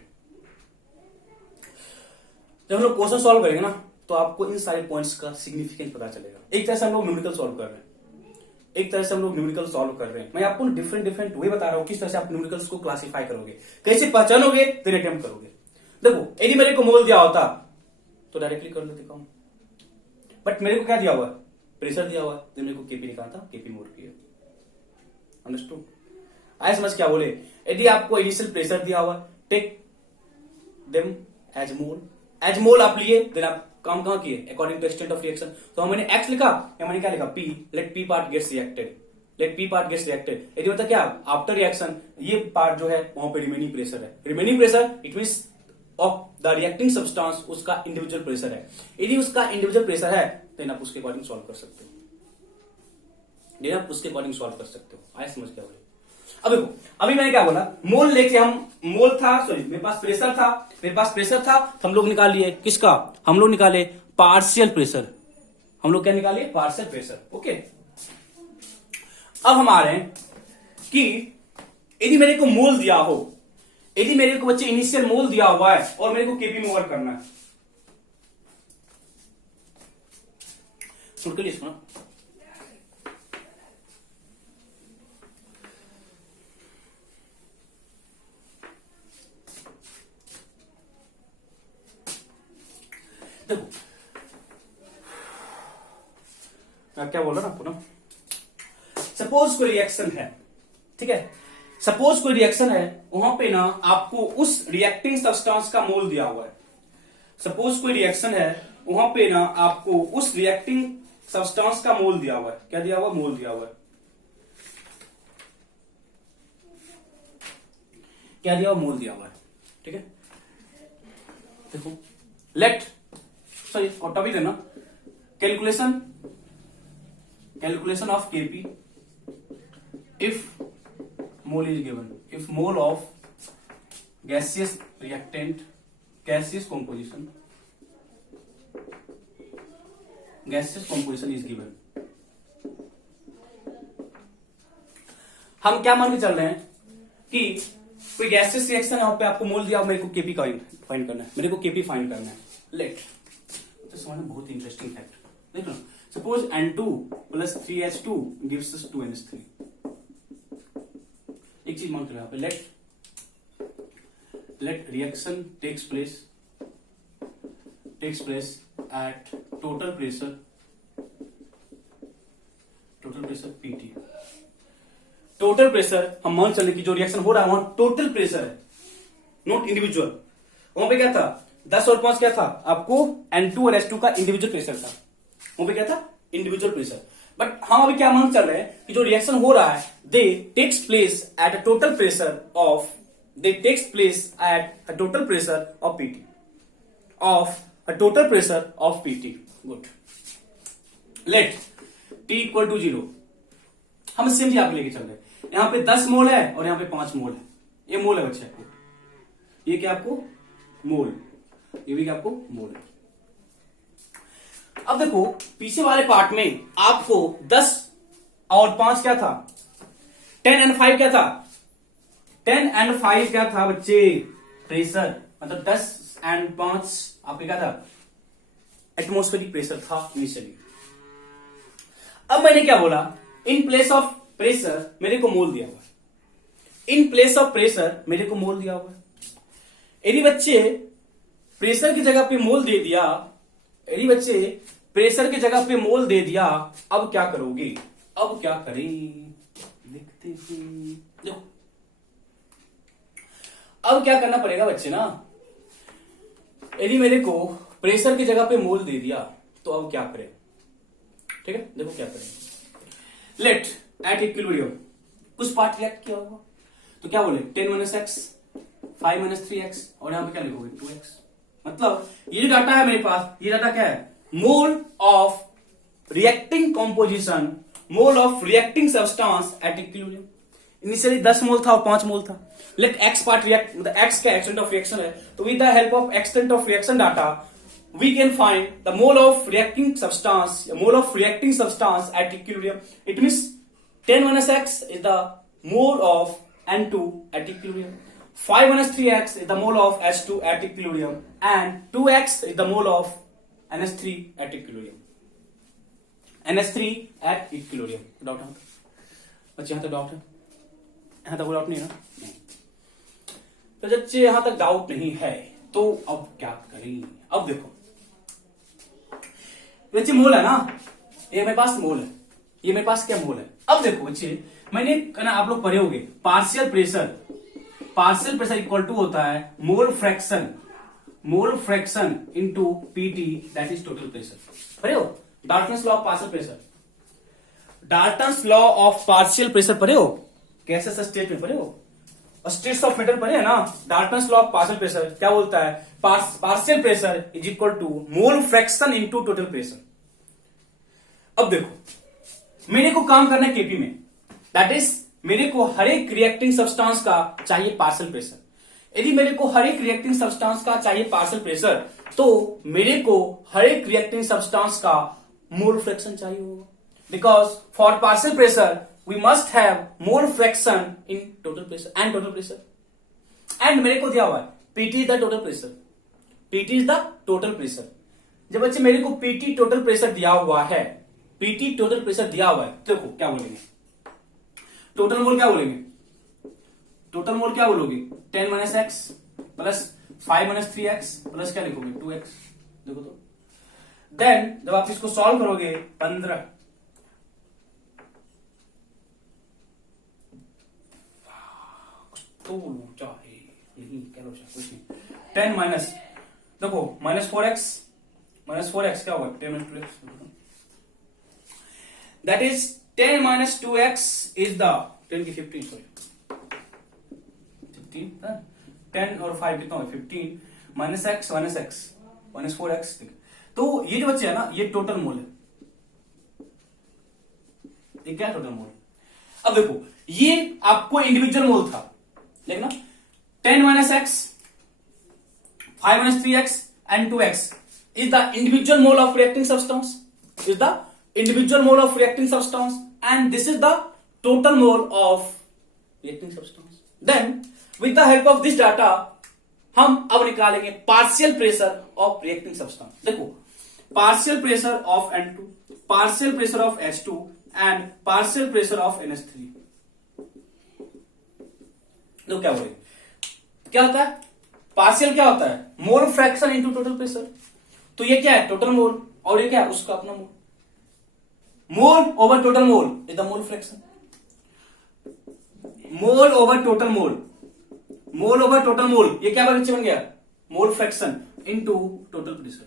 जब हम लोग क्वेश्चन सॉल्व करेंगे ना तो आपको इन सारे पॉइंट्स का सिग्निफिकेंस पता चलेगा। एक तरह से हम लोग न्यूमेरिकल सॉल्व कर रहे हैं, मैं आपको डिफरेंट वे बता रहा हूं किस तरह से आप न्यूमेरिकल्स को क्लासिफाई करोगे, कैसे पहचानोगे, फिर अटेम्प्ट करोगे। देखो यदि मेरे को मोल दिया होता तो डायरेक्टली कर लेते काम, बट मेरे को क्या दिया हुआ है, प्रेशर दिया हुआ है, तो मेरे को केपी निकालना था, केपी मोल किया। अंडरस्टूड, आए समझ क्या बोले। यदि आपको इनिशियल प्रेशर दिया हुआ, टेक देम एज मोल आप लिए, देन आप काम कहां किए, according to extent of reaction. तो मैंने एक्स लिखा या मैंने क्या लिखा, P, let P part gets reacted, यदि मतलब क्या आफ्टर रिएक्शन ये पार्ट जो है वहां पे रिमेनिंग प्रेशर है, it means of the reacting substance उसका इंडिविजुअल प्रेशर है। यदि उसका इंडिविजुअल प्रेशर है तो आप उसके अकॉर्डिंग सॉल्व कर सकते हो, आए समझ क्या बोले। अब देखो अभी मैंने क्या बोला, मोल लेके मोल था, सॉरी मेरे पास प्रेशर था, तो हम लोग निकाल लिए किसका, हम लोग निकाले partial pressure, partial pressure. Okay, अब हम आ रहे हैं कि यदि मेरे को मोल दिया हो, यदि मेरे को बच्चे इनिशियल मोल दिया हुआ है और मेरे को केपी में वर्क करना है, सुन के लिए सुना। देखो मैं क्या बोल रहा ना आपको ना, सपोज कोई रिएक्शन है, ठीक है, सपोज कोई रिएक्शन है, वहां पे ना आपको उस रिएक्टिंग सब्सटेंस का मोल दिया हुआ है। सपोज कोई रिएक्शन है वहां पे ना आपको उस रिएक्टिंग सब्सटेंस का मोल दिया हुआ है। क्या दिया हुआ? मोल दिया हुआ है। क्या दिया हुआ? मोल दिया हुआ है। ठीक है, देखो लेट सॉरी और टॉपिक है ना calculation of KP if mole is given, if mole of gaseous reactant gaseous composition is given। हम क्या मान के चल रहे हैं कि कोई गैसियस रिएक्शन है, वहां पे आपको मोल दिया, मेरे को केपी फाइंड करना है, मेरे को केपी फाइंड करना है। लेट तो समझना बहुत इंटरेस्टिंग फैक्ट देख लो। Suppose N2 plus 3H2 gives us 2NH3। एक चीज मान के यहाँ पे let reaction takes place at total pressure PT। Total pressure हम मान चले कि जो रिएक्शन हो रहा है वहां टोटल प्रेशर है, नॉट इंडिविजुअल। वहां पे क्या था? 10 और 5 क्या था? आपको N2 और H2 का इंडिविजुअल प्रेशर था। वहां पे क्या था? Individual pressure. बट हम अभी क्या मान चल रहे हैं कि जो रिएक्शन हो रहा है they takes place at a total pressure of PT। Good. Let T equal to 0। हम सेम चीज आप लेके चल रहे हैं। यहां पे 10 मोल है और यहां पे 5 मोल है। ये मोल है बच्चे आपको, ये क्या आपको? मोल। ये भी क्या आपको? मोल है। अब देखो पीछे वाले पार्ट में आपको 10 और 5 क्या था? 10 एंड 5 क्या था? 10 एंड 5 क्या था बच्चे? प्रेशर। मतलब 10 एंड 5 आपके क्या था? एटमॉस्फेरिक प्रेशर था इनिशियली। अब मैंने क्या बोला? इन प्लेस ऑफ प्रेशर मेरे को मोल दिया हुआ है। इन प्लेस ऑफ प्रेशर मेरे को मोल दिया हुआ है। यदि बच्चे प्रेशर की जगह पे मोल दे दिया, यदि बच्चे प्रेशर की जगह पे मोल दे दिया, अब क्या करोगे? अब क्या करें? देखते हैं। देखो अब क्या करना पड़ेगा बच्चे ना, यदि मेरे को प्रेशर की जगह पे मोल दे दिया तो अब क्या करें? ठीक है, देखो क्या करें। लेट एट इक्विलिब्रियम कुछ पार्ट रिएक्ट किया होगा तो क्या बोले? 10 माइनस एक्स, 5 माइनस 3x और यहां पे क्या लिखोगे? 2x। मतलब ये जो डाटा है मेरे पास, ये डाटा क्या है? Mole of reacting composition, mole of reacting substance at equilibrium. Initially 10 मोल था और 5 मोल था। लेट एक्स पार्ट रिएक्ट, मतलब एक्स का एक्सटेंट ऑफ रिएक्शन है, तो with the help of extent of reaction data we can find the mole of reacting substance at equilibrium. It means 10 minus x is the mole of N2 at equilibrium, 5 minus 3x is the mole of H2 at equilibrium, and 2x is the mole of NH3 at equilibrium. NH3 at equilibrium. Doubt है बच्चे? यहां तक डाउट है? यहां तक डाउट नहीं है ना? नहीं। तो बच्चे यहां तक डाउट नहीं है तो अब क्या करें? अब देखो बच्चे मोल है ना, ये मेरे पास मोल है, ये मेरे पास क्या मोल है। अब देखो बच्चे मैंने ना, आप लोग पढ़े होंगे पार्शियल प्रेशर इक्वल टू होता है मोल fraction into PT, that is total pressure. पढ़े हो Dalton's law of partial pressure? Dalton's law of partial pressure पढ़े हो? कैसे स्टेट में पढ़े हो? स्टेट्स ऑफ मैटर पढ़े है ना? Dalton's law of partial pressure क्या बोलता है? Partial pressure is equal to mole fraction into total pressure. अब देखो मेरे को काम करना है केपी में, दैट इज मेरे को हर एक रिएक्टिंग सब्सटेंस का चाहिए पार्शियल प्रेशर। यदि मेरे को हर एक रिएक्टिंग सब्सटेंस का चाहिए पार्शियल प्रेशर तो मेरे को हर एक रिएक्टिंग सब्सटेंस का मोल फ्रैक्शन चाहिए होगा, because for partial pressure we must have mole fraction in total pressure and मेरे को दिया हुआ है PT is the total pressure, PT is the total pressure। जब बच्चे मेरे को PT total pressure दिया हुआ है, PT total pressure दिया हुआ है, देखो क्या बोलेंगे? टोटल मोल क्या बोलेंगे? टोटल मोल क्या बोलोगे? 10 minus x plus 5 minus 3x plus क्या लिखोगे? 2x। देखो तो देन जब आप इसको सॉल्व करोगे 15 तो चाहे नहीं, क्या कुछ नहीं। 10 माइनस, देखो माइनस 4x माइनस 4x क्या होगा 10 minus 2x, that is 10 minus 2x is the 10 की 15 सॉरी 15 10 और 5 कितना होगा 15 माइनस x माइनस 4x। तो ये जो बच्चे है ना ये टोटल मोल है, ये क्या टोटल मोल। अब देखो ये आपको इंडिविजुअल मोल था, देखना 10 minus x 5 minus 3x and 2x is the individual mole of reacting substance, is the individual mole of reacting substance, and this is the total mole of reacting substance. Then with the help of this data हम अब निकालेंगे partial pressure of reacting substance. देखो partial pressure of N2, partial pressure of H2 and partial pressure of NH3। तो क्या बोलेंगे, क्या होता है पार्शियल, क्या होता है मोल फ्रैक्शन इनटू टोटल प्रेशर। तो ये क्या है टोटल मोल, और ये क्या है उसका अपना mole, mole over total mole is the mole fraction, mole over total mole, mole over total mole, ये क्या बच्चे बन गया mole fraction into total pressure.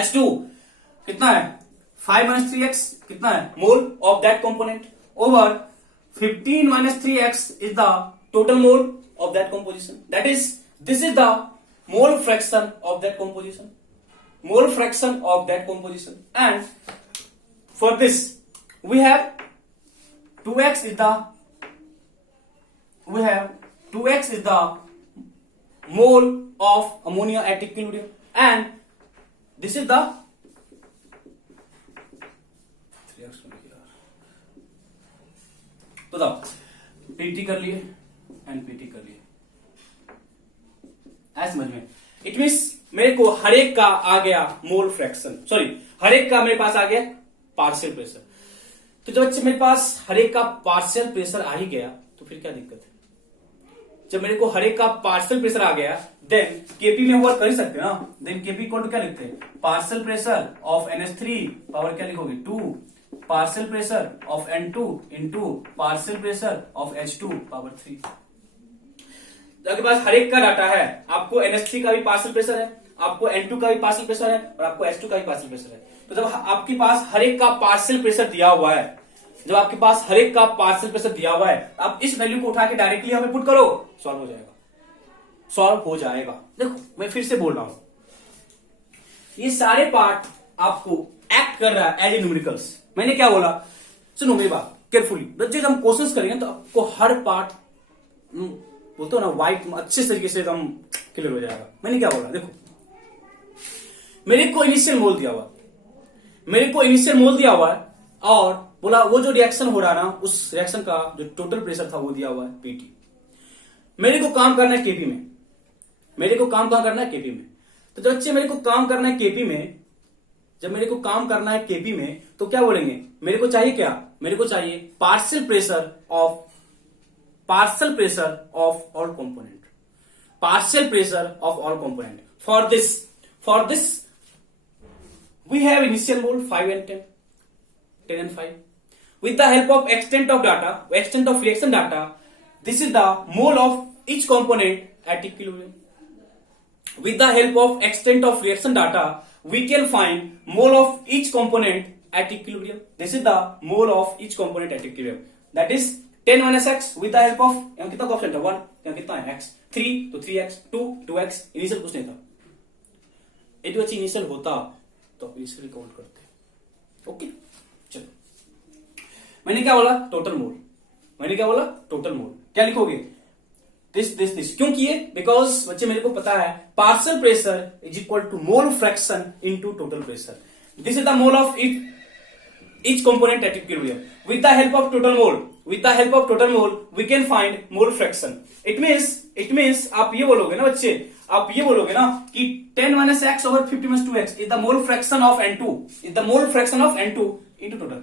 H2 कितना है 5 माइनस 3x कितना है mole of that component over 15 minus 3x is the total mole of that composition, that is this is the mole fraction of that composition, mole fraction of that composition, and for this we have 2x is the mole of ammonia at equilibrium, and this is the 3x तो PT कर लिए एनपीटी कर लिए ऐसे समझ में। इट मीन्स मेरे को हर एक का आ गया मोल फ्रैक्शन, सॉरी हर एक का मेरे पास आ गया पार्शियल प्रेशर। तो जब बच्चे मेरे पास हर एक का पार्शियल प्रेशर आ ही गया तो फिर क्या दिक्कत है। जब मेरे को हर एक का पार्शियल प्रेशर आ गया देन केपी में वर्क कर ही सकते हैं ना। देन केपी इक्वल टू क्या लिखते हैं partial pressure of NH3 power क्या लिखोगे 2, partial pressure of N2 into partial pressure of H2 power 3। आपके पास हर एक का डाटा है, आपको NH3 का भी पार्शियल प्रेशर है, आपको N2 का भी पार्शियल प्रेशर है और आपको H2 का भी पार्शियल प्रेशर है। तो जब आपके पास हर एक का पार्शियल प्रेशर दिया हुआ है, जब आपके पास हर एक का पार्शियल प्रेशर दिया हुआ है, आप इस वैल्यू को उठा के डायरेक्टली यहाँ पे पुट करो, सॉल्व हो जाएगा, सॉल्व हो जाएगा। देखो मैं फिर से बोल रहा हूं, ये सारे पार्ट आपको एक्ट कर रहा है एज ए न्यूमेरिकल्स। मैंने क्या बोला, सुनो मेरी बात केयरफुली, जब हम क्वेश्चंस करेंगे तो आपको हर पार्ट बोलते हो ना वाइट अच्छे तरीके से एकदम क्लियर हो जाएगा। मैंने क्या बोला, देखो मेरे को इनिशियल मोल दिया हुआ, मेरे को इनिशियल मोल दिया हुआ है और बोला वो जो रिएक्शन हो रहा है ना उस रिएक्शन का जो टोटल प्रेशर था वो दिया हुआ है पीटी। मेरे को काम करना है केपी में, मेरे को काम कहां करना है केपी में। तो जब बच्चे मेरे को काम करना है केपी में, जब मेरे को काम करना है केपी में तो क्या बोलेंगे, मेरे को चाहिए क्या, मेरे को चाहिए partial pressure of all component, partial pressure of all component. For this we have initial mole 5 and 10 and 5. With the help of extent of reaction data, this is the mole of each component at equilibrium. With the help of extent of reaction data, we can find mole of each component at equilibrium. This is the mole of each component at equilibrium. That is 10 minus x with the help of यहाँ कितना ऑप्शन था 1, यहाँ कितना है x, 3 तो 3x, 2 2x। इनिशियल कुछ नहीं था, यदि अच्छी इनिशियल होता तो आप इनिशियल काउंट करते। ओके चलो, मैंने क्या बोला टोटल मोल, मैंने क्या बोला टोटल मोल। क्या लिखोगे दिस क्यों किए, बिकॉज बच्चे मेरे को पता है partial pressure is equal to mole fraction into total pressure. This is the mole of each component at equilibrium. With the help of total mole we can find mole fraction. It means आप ये बोलोगे ना बच्चे, आप ये बोलोगे ना कि 10 minus x over 50 minus 2x is the mole fraction of N2, is the mole fraction of N2 into total।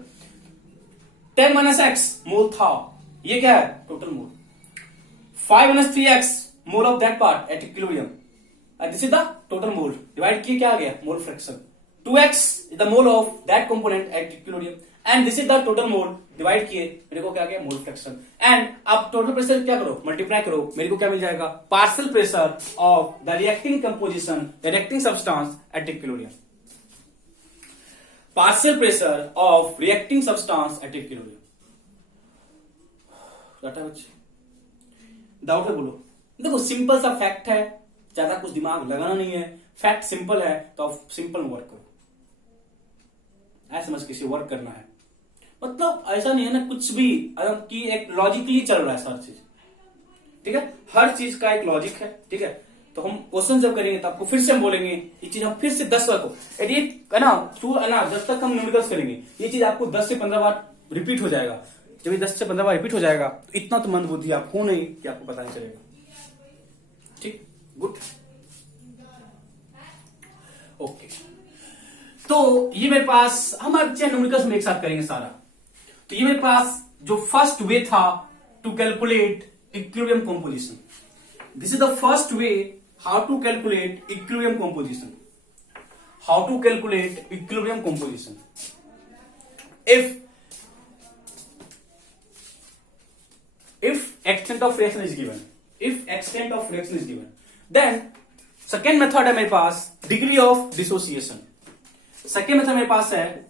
10 minus x मोल था, ये क्या है total mole. 5 minus 3x mole of that part eight equilibrium, this is the total mole. Divide किए क्या आ गया mole fraction. 2x is the mole of that component at equilibrium and this is the total mole, divide किए, मेरे को क्या गया, मोल फ्रैक्शन। एंड अब टोटल प्रेशर क्या करो, मल्टीप्लाई करो, मेरे को क्या मिल जाएगा, partial pressure of the reacting composition, reacting substance at equilibrium, partial pressure of reacting substance at equilibrium. Data बच्चे डाउट है बोलो। देखो सिंपल सा फैक्ट है, ज्यादा कुछ दिमाग लगाना नहीं है, फैक्ट सिंपल है तो आप सिंपल वर्क करो, ऐसा समझ किसी वर्क करना है, मतलब ऐसा नहीं है ना कुछ भी कि एक लॉजिकली चल रहा है हर चीज, ठीक है, हर चीज का एक लॉजिक है, ठीक है। तो हम क्वेश्चन जब करेंगे तो आपको फिर से हम बोलेंगे ये चीज, हम फिर से 10 बार को है ना, थ्रू है ना, जब तक हम न्यूमेरिकल्स करेंगे ये चीज आपको 10 से 15 बार रिपीट हो जाएगा। जब ये 10 से 15 बार रिपीट हो जाएगा तो इतना तो मंदबुद्धि आप हो नहीं कि आपको पता नहीं चलेगा, ठीक, गुड, ओके। तो ये मेरे पास हम अच्छे न्यूमेरिकल्स में एक साथ करेंगे सारा। तो ये मेरे पास जो फर्स्ट वे था to calculate equilibrium composition, this is the first way how to calculate equilibrium composition, how to calculate equilibrium composition. if extent of reaction is given, if extent of reaction is given, then second method है मेरे पास degree of dissociation. Second method मेरे पास है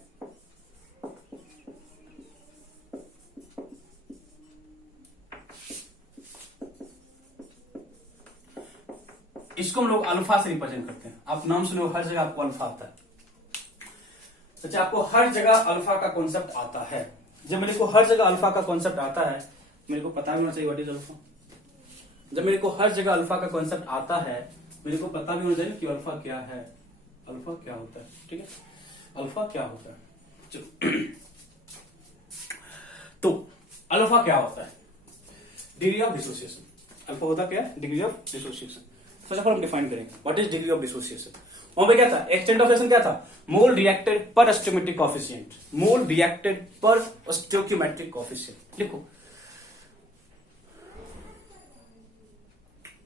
इसको हम लोग अल्फा से रिप्रेजेंट करते हैं। आप नाम सुनो, हर जगह आपको अल्फा आता है, अच्छा आपको हर जगह अल्फा का कॉन्सेप्ट आता है। जब मेरे को हर जगह अल्फा का कॉन्सेप्ट आता है, मेरे को पता भी होना चाहिए व्हाट इज अल्फा। जब मेरे को हर जगह अल्फा का कॉन्सेप्ट आता है, मेरे को पता भी होना चाहिए कि अल्फा क्या है, अल्फा क्या होता है, ठीक है, अल्फा क्या होता है। तो अल्फा क्या होता है, डिग्री ऑफ डिसोसिएशन। अल्फा होता क्या है, degree of dissociation. First of all हम डिफाइन करेंगे what is degree of dissociation. वहां पे क्या था, एक्सटेंट ऑफ रिएक्शन क्या था, mole reacted per stoichiometric coefficient, mole reacted per stoichiometric coefficient. लिखो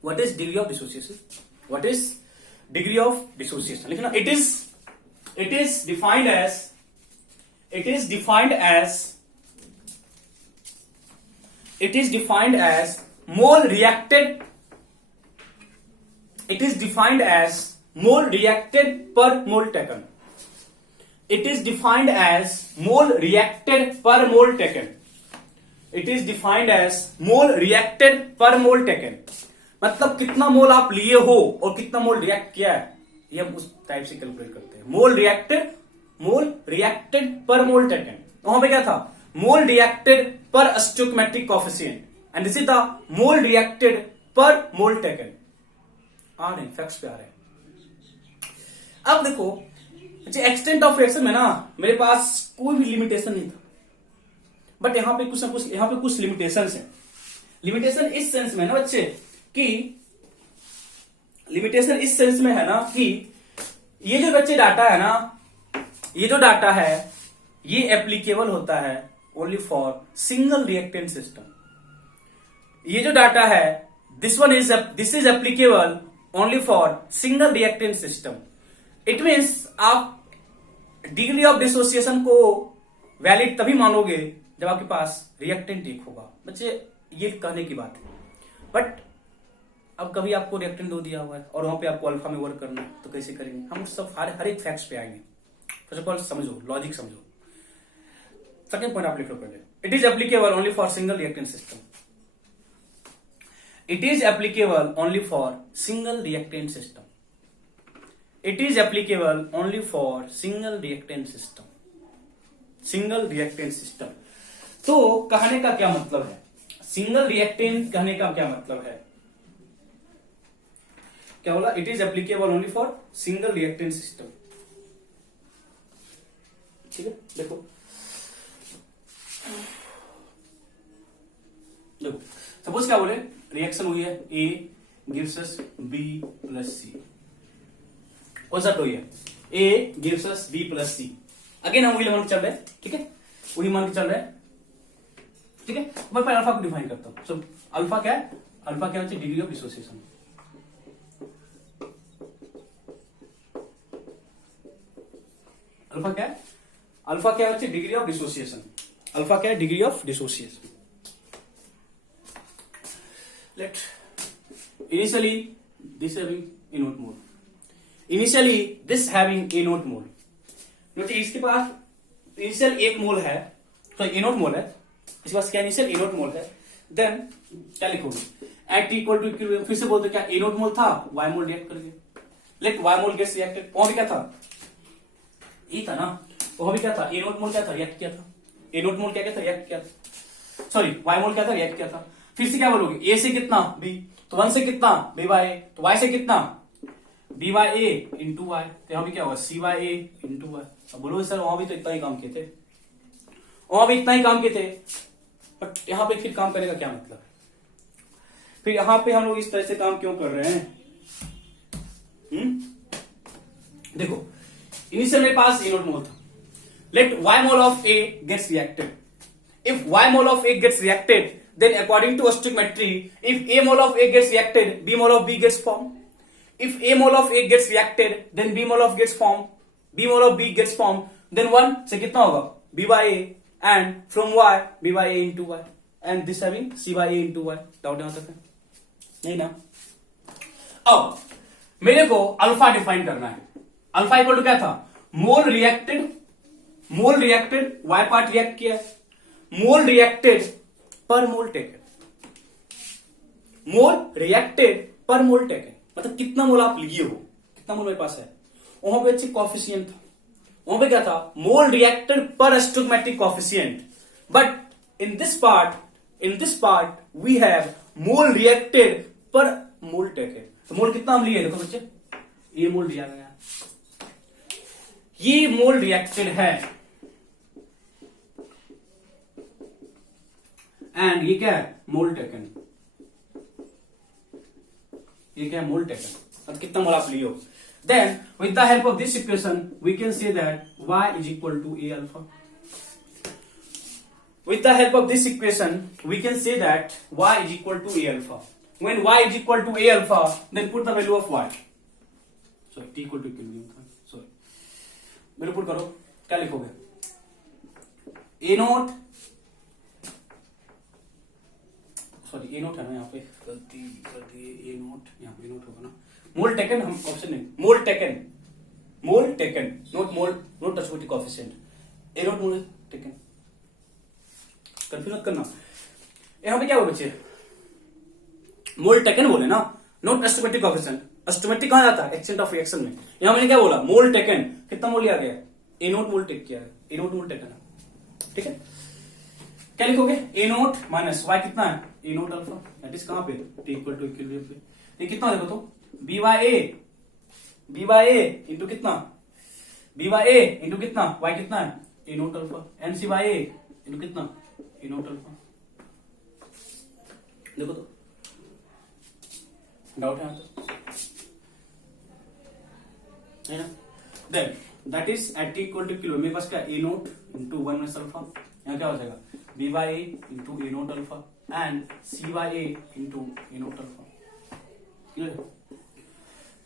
what is degree of dissociation, what is degree of dissociation, लिखना। It is defined as, it is defined as mole reacted, it is defined as mole reacted per mole taken, it is defined as mole reacted per mole taken, it is defined as mole reacted per mole taken। मतलब कितना मोल आप लिए हो और कितना मोल रिएक्ट किया है, ये हम उस टाइप से कैलकुलेट करते हैं। मोल रिएक्टेड पर मोल टेकन, वहां पे क्या था, mole reacted per stoichiometric coefficient, and this is the mole reacted per mole taken. आ रहे फैक्ट्स पे आ रहे हैं। अब देखो एक्सटेंट ऑफ रिएक्शन में ना मेरे पास कोई भी लिमिटेशन नहीं था, बट यहां पे कुछ ना कुछ, यहां पे कुछ लिमिटेशन है। लिमिटेशन इस सेंस में ना बच्चे कि लिमिटेशन इस सेंस में है ना कि ये जो बच्चे डाटा है ना, ये जो डाटा है ये एप्लीकेबल होता है only for single reactant system. ये जो डाटा है this is applicable only for single reactant system. It means आप डिग्री ऑफ डिसोसिएशन को वैलिड तभी मानोगे जब आपके पास रिएक्टेंट एक होगा। बच्चे ये कहने की बात है, बट अब कभी आपको रिएक्टेंट दो दिया हुआ है और वहां पे आपको अल्फा में वर्क करना है तो कैसे करेंगे, हम सब हर एक फैक्ट्स पे आएंगे। फर्स्ट ऑफ ऑल समझो, लॉजिक समझो। सेकंड पॉइंट आप लिख लो पहले, it is applicable only for single reactant system, it is applicable only for single reactant system, it is applicable only for single reactant system, single reactant system. तो कहने का क्या मतलब है, सिंगल रिएक्टेंट कहने का क्या मतलब है, क्या बोला, it is applicable only for single reactant system. ठीक है, देखो सपोज क्या बोले, रिएक्शन हुई है A gives us B plus C, कौन सा हुई है, A gives us B plus C. Again हम वही मान के चल रहे हैं, ठीक है, वही मान के चल रहे हैं, ठीक है। मैं पहले अल्फा को डिफाइन करता हूं। सो अल्फा क्या है, अल्फा क्या होता है, डिग्री ऑफ डिसोसिएशन। अल्फा क्या है, अल्फा क्या है बच्चे? Degree of dissociation. अल्फा क्या है? Degree of dissociation. Let initially this having A naught mole, initially this having A naught mole. Notice इसके पास इनिशियल एक मोल है, तो ए नोट मोल है, इसके पास क्या इनिशियल ए नोट मोल है। देन क्या लिखोगे? एट इक्वल टू इक्विलिब्रियम, फिर से बोलते क्या ए नोट मोल था, वाई मोल रिएक्ट कर गया। लेट वाई मोल गेट्स रिएक्टेड, वहां भी क्या था? ये था ना, वहां भी क्या था? ए नोट मोल क्या था? रिएक्ट किया था। ए नोट मोल क्या क्या था? रिएक्ट किया था। सॉरी, वाई मोल क्या था? रिएक्ट किया था। फिर से क्या बोलोगे? ए से कितना? बी, तो 1 से कितना? बी बाय ए, तो वाई से कितना? B by A into Y, तो यहां भी क्या होगा? सी बाय ए इंटू वाई। अब बोलो सर वहां भी तो इतना ही काम किए थे, वहां भी इतना ही काम किए थे, बट यहां पे फिर काम करने का क्या मतलब है? फिर यहां पे हम लोग इस तरह से काम क्यों कर रहे हैं? देखो इनिशियल मेरे पास ए नोट मोल था। Let Y mole of A gets reacted, if Y mole of A gets reacted, then according to stoichiometry, if A mole of A gets reacted, B mole of B gets formed. If A mole of A gets reacted, then B mole of gets formed. B mole of B gets formed. Then 1 से कितना होगा? B by A, and from Y B by A into Y, and this having C by A into Y. Doubt यहां तक है? नहीं ना? अब मेरे को अल्फा डिफाइन करना है। अल्फा इक्वल टू क्या था? मोल रिएक्टेड, मोल रिएक्टेड, Y पार्ट रिएक्ट किया, मोल reacted per mole taken, mole reacted per mole taken, मतलब कितना मोल आप लिए हो, कितना मोल मेरे पास है। वहां पे अच्छी कॉफिशिएंट था, वहां पे क्या था? Mole reacted per stoichiometric coefficient, but in this part we have mole reacted per mole taken. तो मोल कितना हम लिए? देखो बच्चे, ये मोल दिया गया, ये मोल रिएक्टेड है, एंड ये क्या है? Mole taken. ये क्या है? Mole taken. अब कितना मोल आप लियो? Then with the help of this equation we can say that y is equal to a alpha. With the help of this equation we can say that y is equal to a alpha. When y is equal to a alpha, then put the value of y, sorry t equal to equilibrium था, सॉरी मेरे पुट करो, क्या लिखोगे? a naught, sorry A note है ना, यहाँ पे गलती कर दी, ए नोट, यहाँ पे नोट होगा ना। मोल टेकन, हम ऑप्शन नहीं, मोल टेकन, मोल टेकन, नोट मोल, नोट स्टोइकोमेट्रिक कोएफिशिएंट, ए नोट मोल टेकन, कंफ्यूज मत करना। यहाँ पे क्या हुआ बच्चे? मोल टेकन बोले ना, नोट स्टोइकोमेट्रिक कोएफिशिएंट। स्टोइकोमेट्रिक कहां जाता है? एक्सटेंट ऑफ रिएक्शन में। यहाँ मैंने क्या बोला? मोल टेकन, कितना मोल लिया गया? ए नोट मोल टेक किया है, ए नोट मोल टेकन, ठीक है। क्या लिखोगे? ए नोट माइनस वाई कितना है? A naught alpha, that is कहां पे? टी इक्वल टू इक्विलिब्रियम पे। ये कितना देखो तो, बी बाय ए इंटू कितना? बी बाय ए इंटू कितना? वाई कितना है? A naught alpha, and C by A into कितना? A naught alpha. देखो तो, डाउट है है ना? Then that is at T equal to किलो, मेरे पास क्या? A naught into 1 minus alpha, यहाँ क्या हो जाएगा? B by A into A naught alpha and C by A into A naught alpha.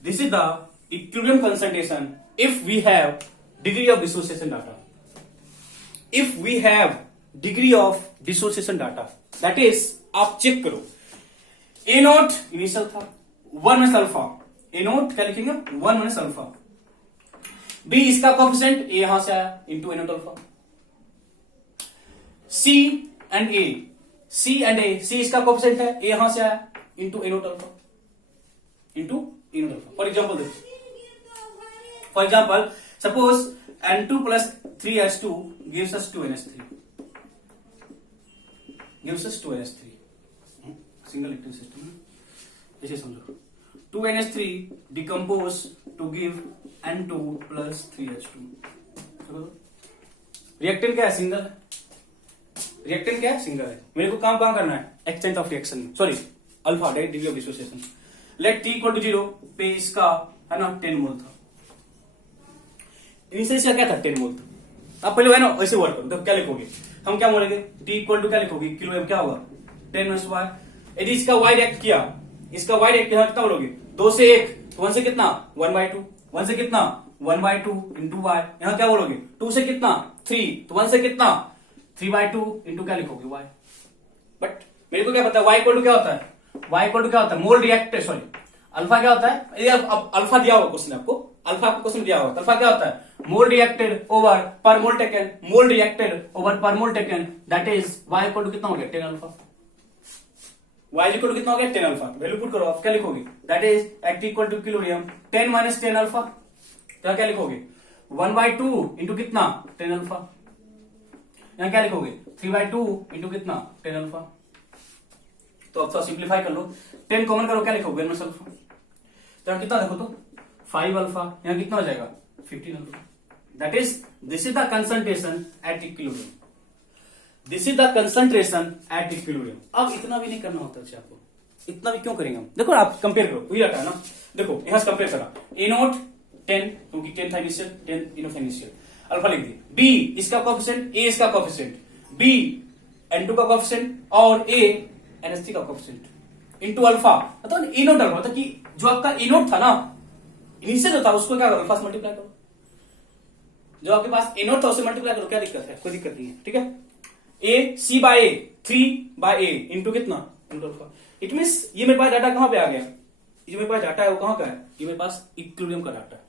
This is the equilibrium concentration if we have degree of dissociation data. If we have degree of dissociation data, that is आप चेक करो, ए नोट इनिशियल था 1 माइनस अल्फा, ए नोट क्या लिखेंगे? 1 माइनस अल्फा, बी इसका कोएफिशिएंट ए यहां से आया into A naught alpha, C and A, C इसका कोएफिशिएंट है, A यहां से आया into A naught alpha, into A naught alpha. For example देखो, for example suppose N2 plus 3H2 gives us 2NH3, gives us 2NH3, single electron system है, ऐसे समझो। 2NH3 decompose to give N2 plus 3H2। Reactant क्या है? सिंगल है। रिएक्टेंट क्या है? सिंगल है। मेरे को काम कहां करना है? एक्सटेंट ऑफ रिएक्शन में, sorry alpha, degree of dissociation. Let T equal to 0 पे इसका है ना 10 मोल था, इनिशियल क्या था? 10 मोल था। अब पहले है ना ऐसे वर्क करो, तो क्या लिखोगे? हम क्या बोलेंगे? टी इक्वल टू क्या लिखोगे? किलो एम क्या होगा? 10 माइनस वाई। यदि इसका वाई रिएक्ट किया, इसका वाई रिएक्ट किया, कितना बोलोगे? 2 से 1, तो 1 से कितना? 1/2, 1 से कितना? 1/2 इंटू वाई, यहां क्या बोलोगे 2 से कितना 3, तो 1 से कितना 3/2 इंटू क्या लिखोगे वाई। बट मेरे को क्या पता है वाई इक्वल टू क्या होता है, वाई इक्वल टू क्या होता है मोल रिएक्टेड, सॉरी अल्फा क्या होता है, ये अब अल्फा दिया होगा क्वेश्चन आपको, अल्फा आपको क्वेश्चन दिया होगा, अल्फा क्या होता है mole reacted over per mole taken, mole reacted over per mole taken, that is Y equal to कितना हो गया 10 अल्फा, वाई इक्वल टू कितना हो गया 10 अल्फा, वैल्यू पुट करो आप क्या लिखोगे, that is at equal to equilibrium 10 minus 10 alpha, तो क्या लिखोगे 1/2 इंटू कितना 10 अल्फा, यहां क्या लिखोगे 3/2 इंटू कितना 10 अल्फा, तो अब थोड़ा सिंप्लीफाई कर लो, 10 कॉमन करो क्या लिखोगे माइनस अल्फा, तो यहां कितना देखो तो 5 अल्फा, यहां कितना हो जाएगा 15 alpha, that is this is the concentration at equilibrium, this is the concentration at equilibrium. अब इतना भी नहीं करना होता है आपको, इतना भी क्यों करेंगे हम, देखो आप कंपेयर करो वही रखा है ना, देखो यहां से कंपेयर करा ए नोट 10 क्योंकि 10 था इनिशियल, 10 इनफ इनिशियल, अल्फा लिख दिए, बी इसका कोएफिशिएंट, ए इसका कोएफिशिएंट, बी n2 का कोएफिशिएंट और a ns3 का कोएफिशिएंट इनटू अल्फा, मतलब ए नोट अल्फा, मतलब कि जो आपका ए नोट था ना इनिशियल जो था उसको क्या करो अल्फा से मल्टीप्लाई करो, जो आपके पास ए नोट था उसे मल्टीप्लाई करो, क्या दिक्कत है, कोई दिक्कत नहीं है, ठीक है, ए सी बाय ए 3/a इंटू कितना इंटू अल्फा, इट मीन्स ये मेरे पास डाटा कहां पे आ गया, ये मेरे पास डाटा है वो कहां का है, ये मेरे पास इक्विलिब्रियम का डाटा है,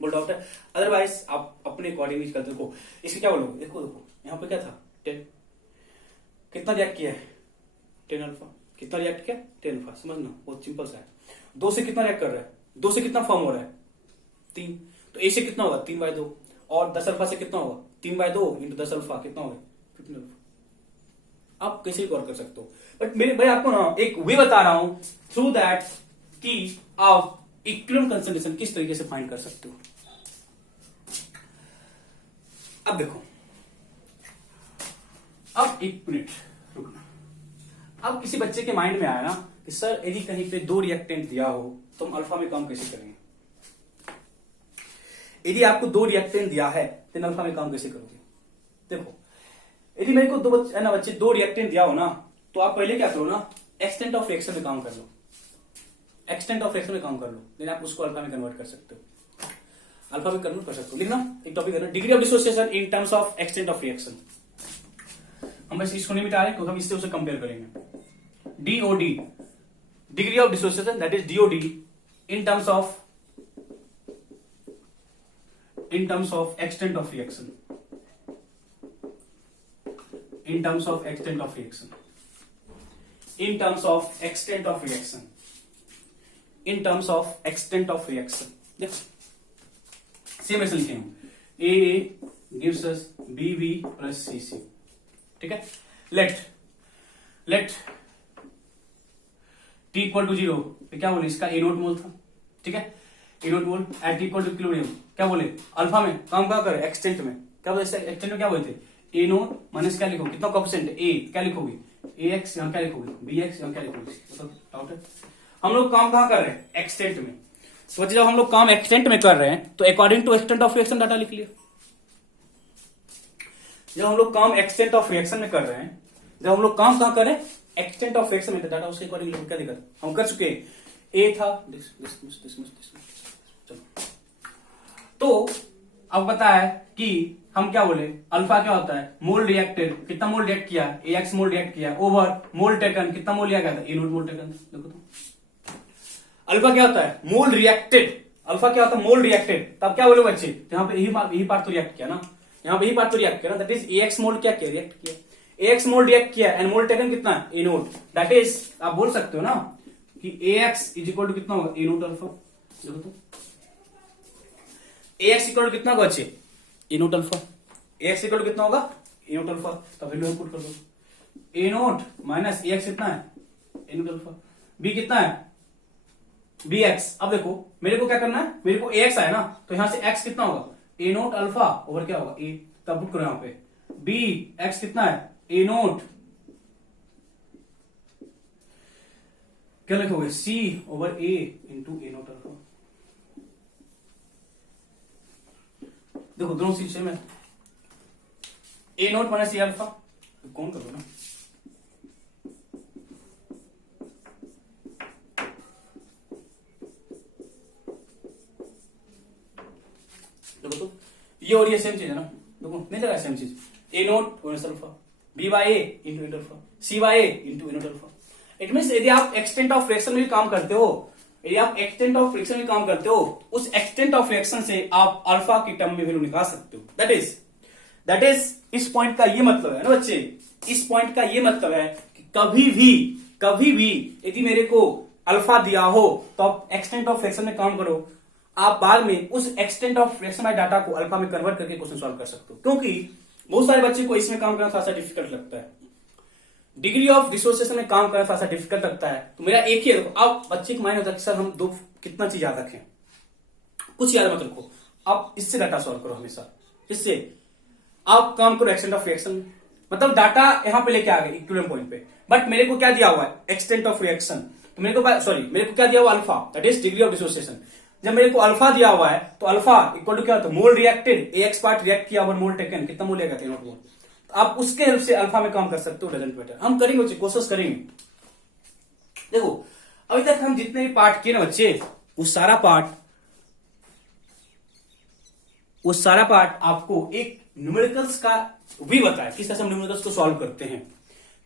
बोल डाउट है, अदरवाइज आप अपने अकॉर्डिंग कर देखो, इसके क्या बोलोगे, देखो देखो यहां पे क्या था 10, कितना रिएक्ट किया है 10 अल्फा, कितना रिएक्ट किया 10 अल्फा, समझना बहुत सिंपल सा है, 2 से कितना रिएक्ट कर रहा है, 2 से कितना फॉर्म हो रहा है 3, तो ए से कितना होगा 3/2 और 10 अल्फा से कितना होगा 3/2 इंटू 10 अल्फा कितना होगा 15 अल्फा, आप कैसे भी गौर कर सकते हो, बट मेरे भाई आपको ना एक वे बता रहा हूं थ्रू दैट कि आप इक्विलिब्रियम कंसंट्रेशन किस तरीके से फाइंड कर सकते हो। अब देखो, अब एक मिनट रुकना, अब किसी बच्चे के माइंड में आया ना कि सर यदि कहीं पे 2 रिएक्टेंट दिया हो तो हम अल्फा में काम कैसे करेंगे, यदि आपको 2 रिएक्टेंट दिया है तो अल्फा में काम कैसे करोगे, देखो यदि मेरे को बच्चे 2 रिएक्टेंट दिया हो ना, तो आप पहले क्या करो ना एक्सटेंट ऑफ रिएक्शन में काम कर लो, एक्सटेंट ऑफ रिएक्शन में काम कर लो, देन आप उसको अल्फा में कन्वर्ट कर सकते हो, अल्फा में कन्वर्ट कर सकते हो, लिखना एक टॉपिक है ना degree of dissociation in terms of extent of reaction, हम बस इसको नहीं मिटा रहे क्योंकि हम इससे उसे कंपेयर करेंगे, DoD degree of dissociation that is DoD in terms of extent of reaction, in terms of extent of reaction, in terms of extent of reaction, in terms of extent of reaction, देखो सेम ऐसे लिखे हम A gives us BB plus CC, ठीक है, let t इक्वल टू 0 पे क्या बोले इसका ए नोट मोल था, ठीक है, A naught mole at equal to equilibrium क्या बोले अल्फा में काम क्या करे एक्सटेंट में, क्या बोले एक्सटेंट में क्या बोलते ए नोट माइनस क्या लिखोगे कितना कोएफिशिएंट ए क्या लिखोगे ए एक्स यहां क्या लिखोगे बी एक्स यहां क्या लिखोगे, मतलब डाउट है, हम लोग काम कहां कर रहे हैं एक्सटेंट में, तो जब हम लोग काम एक्सटेंट में कर रहे हैं तो according to extent of reaction data लिख लिया, जब हम लोग काम एक्सटेंट ऑफ रिएक्शन में कर रहे हैं, जब हम लोग काम कहां कर रहे हैं एक्सटेंट ऑफ रिएक्शन में डाटा उसके अकॉर्डिंग क्या दिक्कत हम कर चुके ए था चलो, तो अब पता है कि हम क्या बोले अल्फा क्या होता है मोल रिएक्टेड, कितना मोल रिएक्ट किया ए एक्स मोल रिएक्ट किया ओवर मोल टेकन, कितना मोल लिया गया था ए नोट मोल टेकन, देखो तो अल्फा क्या होता है मोल रिएक्टेड, अल्फा क्या होता है मोल रिएक्टेड, तब क्या बोले बच्चे तो यहाँ पे यही पार्ट तो रिएक्ट किया ना, यहाँ पे यही पार्ट तो रिएक्ट किया ना, दैट इज ए एक्स मोल क्या किया रिएक्ट किया, ए एक्स मोल रिएक्ट किया एंड मोल टेकन कितना ए नोट, दैट इज आप बोल सकते हो ना कि ए एक्स इज इक्वल टू कितना होगा ए नोट अल्फा, देखो तो ए एक्स इक्वल टू कितना होगा बच्चे A naught alpha, A X equal to कितना होगा ए नोट अल्फा, तो वैल्यू पुट कर दो A naught minus A X कितना है ए नोट अल्फा, बी कितना है बी एक्स, अब देखो मेरे को क्या करना है मेरे को ए एक्स आया ना तो यहां से एक्स कितना होगा ए नोट अल्फा ओवर क्या होगा ए, तब पुट करो यहां पे बी एक्स कितना है ए नोट क्या लिखोगे सी over A into A naught alpha, देखो दोनों चीज सेम है A naught minus A alpha, कौन करो ना ये और ये सेम चीज है ना, देखो नहीं लगा सेम चीज, A naught O alpha B by A into A alpha C by A into A alpha. It means यदि आप एक्सटेंट ऑफ फ्रैक्शन में भी काम करते हो, यदि आप एक्सटेंट ऑफ फ्रैक्शन में काम करते हो, उस एक्सटेंट ऑफ फ्रैक्शन से आप अल्फा की टर्म में वैल्यू निकाल सकते हो। दैट इज इस पॉइंट का ये मतलब है ना बच्चे, इस पॉइंट का ये मतलब है कि कभी भी यदि मेरे को अल्फा दिया हो तो आप एक्सटेंट ऑफ फ्रैक्शन में काम करो, आप बाद में उस एक्सटेंट ऑफ फ्रैक्शन वाले डाटा को अल्फा में कन्वर्ट करके क्वेश्चन सॉल्व कर सकते हो। क्योंकि बहुत सारे बच्चे को इसमें काम करना थोड़ा सा डिफिकल्ट लगता है, डिग्री ऑफ डिसोसिएशन में काम करना थोड़ा सा डिफिकल्ट लगता है। तो मेरा एक ही है, अब बच्चे को माइंड होता है कि सर हम दो कितना चीज याद रखें, कुछ याद मत रखो, आप इससे डाटा सॉल्व करो हमेशा। इससे आप काम करो एक्सटेंट ऑफ रिएक्शन में, मतलब डाटा यहां पे लेके आ गए इक्विलिब्रियम पॉइंट पे, बट मेरे को क्या दिया हुआ है एक्सटेंट ऑफ रिएक्शन, तो मेरे को क्या दिया हुआ alpha, that is degree of dissociation. जब मेरे को अल्फा दिया हुआ है तो अल्फा इक्वल टू क्या होता है, mole reacted, x part react किया, 1 मोल टेकन, कितना मोल लेगा 3 मोल। आप उसके हेल्प से अल्फा में काम कर सकते हो, डजंट मैटर। हम करेंगे बच्चे, कोशिश करेंगे। देखो अभी तक हम जितने भी पार्ट किए ना बच्चे, वो सारा पार्ट आपको एक न्यूमेरिकल्स का भी बताया, किस तरह से हम न्यूमेरिकल्स को सॉल्व करते हैं,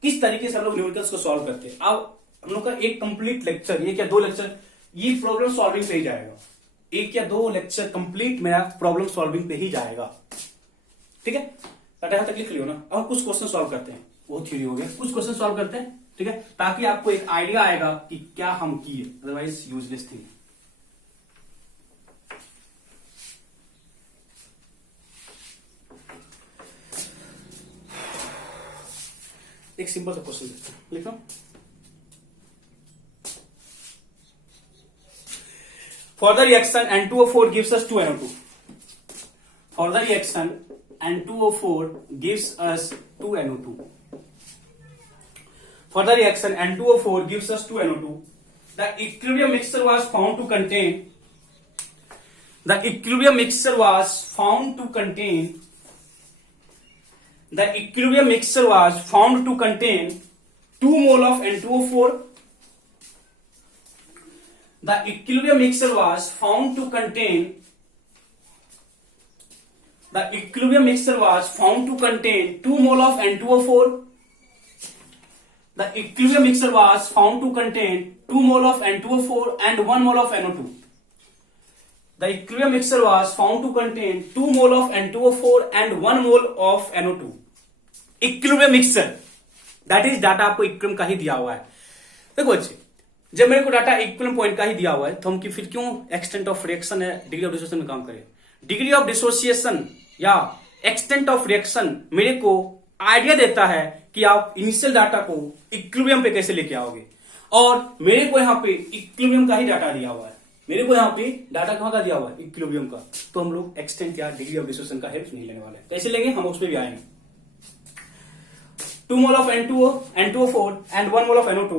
किस तरीके से हम लोग न्यूमेरिकल्स को सॉल्व करते हैं। अब हम लोग का एक कंप्लीट लेक्चर, एक या दो लेक्चर ये प्रॉब्लम सॉल्विंग पे ही जाएगा, एक या दो लेक्चर कंप्लीट मेरा प्रॉब्लम सॉल्विंग पे ही जाएगा, ठीक है। यहां तक लिख लियो ना। अब कुछ क्वेश्चन सॉल्व करते हैं, वो थ्योरी हो गया, कुछ क्वेश्चन सॉल्व करते हैं, ठीक है, ताकि आपको एक आइडिया आएगा कि क्या हम किए, अदरवाइज यूजलेस थिंग। एक सिंपल सा क्वेश्चन देखते हैं, लिखो। For the reaction N2O4 gives us 2NO2. For the reaction N2O4 gives us 2NO2. For the reaction N2O4 gives us 2NO2. The equilibrium mixture was found to contain. The equilibrium mixture was found to contain. The equilibrium mixture was found to contain 2 mole of N2O4. The equilibrium mixture was found to contain. The equilibrium mixture was found to contain 2 mole of N2O4. The equilibrium mixture was found to contain 2 mole of N2O4 and 1 mole of NO2. The equilibrium mixture was found to contain 2 mole of N2O4 and 1 mole of NO2. Equilibrium mixture, that is data आपको इक्विलिब्रियम का ही दिया हुआ है। देखो बच्चे, जब मेरे को डाटा इक्विलिब्रियम पॉइंट का ही दिया हुआ है तो हम फिर क्यों एक्सटेंट ऑफ रिएक्शन है डिग्री ऑफ डिसोसिएशन में काम करें। डिग्री ऑफ डिसोसिएशन या एक्सटेंट ऑफ रिएक्शन मेरे को आइडिया देता है कि आप इनिशियल डाटा को इक्विलिब्रियम पे कैसे लेके आओगे, और मेरे को यहाँ पे इक्विलिब्रियम का ही डाटा दिया हुआ है, मेरे को यहाँ पे डाटा कहाँ का दिया हुआ है इक्विलिब्रियम का, तो हम लोग एक्सटेंट या डिग्री ऑफ डिसोसिएशन का हेल्प नहीं लेने वाले। कैसे लेंगे हम उस पर भी आएंगे। 2 mole of N2O4 and 1 mole of NO2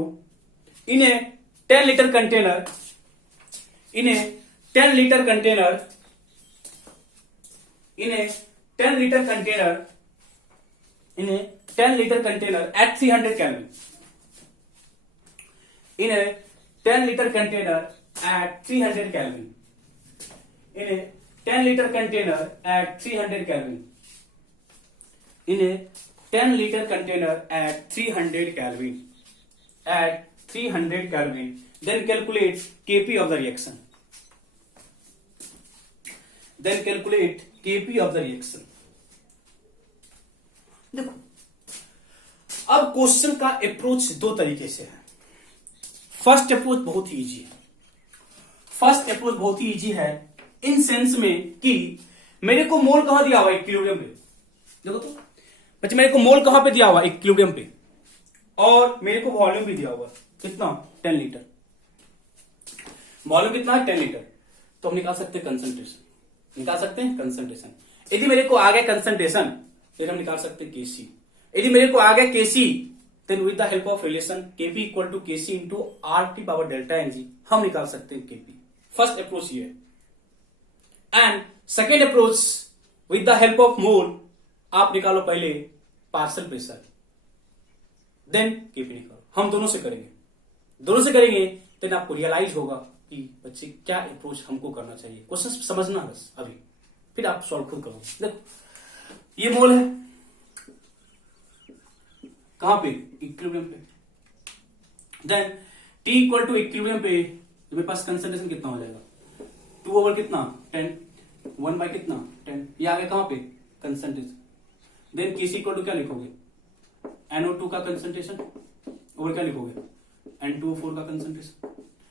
in a 10 liter container, in a 10 liter container, in a 10 liter container, in a 10 liter container at 300 Kelvin, in a 10 liter container at 300 Kelvin, in a 10 liter container at 300 Kelvin, in a 10 liter container at 300 Kelvin, at 300 Kelvin, then calculate Kp of the reaction. Then calculate Kp of the reaction. देखो, अब क्वेश्चन का अप्रोच दो तरीके से है। फर्स्ट अप्रोच बहुत ही इजी है। फर्स्ट अप्रोच बहुत ही इजी है इन सेंस में कि मेरे को मोल कहां दिया हुआ है इक्विलिब्रियम पे, देखो तो बच्चे मेरे को मोल कहां पे दिया हुआ है इक्विलिब्रियम पे, और मेरे को वॉल्यूम भी दिया हुआ है कितना 10 लीटर। वॉल्यूम कितना है 10 लीटर, तो हम निकाल सकते हैं कंसंट्रेशन, निकाल सकते हैं कंसंट्रेशन। यदि मेरे को आ गया कंसंट्रेशन फिर हम निकाल सकते हैं केसी। यदि मेरे को आ गया KC then with the help of relation KP equal to KC into R T power delta NG हम निकाल सकते हैं केपी। फर्स्ट अप्रोच ये है। And second approach with the help of mole आप निकालो पहले पार्शियल प्रेशर देन केपी निकालो। हम दोनों से करेंगे देन आपको रियलाइज होगा कि बच्चे क्या अप्रोच हमको करना चाहिए। क्वेश्चन समझना बस अभी फिर आप सॉल्व खुद करो। देखो ये मोल है कहां पे, इक्विलिब्रियम पे। Then T equal to equilibrium पे मेरे पास कंसंट्रेशन कितना हो जाएगा, 2 ओवर कितना 10, 1 बाय कितना 10, ये आ गया कहां पे concentration. Then Kc equal to क्या लिखोगे, NO2 का कंसंट्रेशन और क्या लिखोगे N2O4 का कंसंट्रेशन।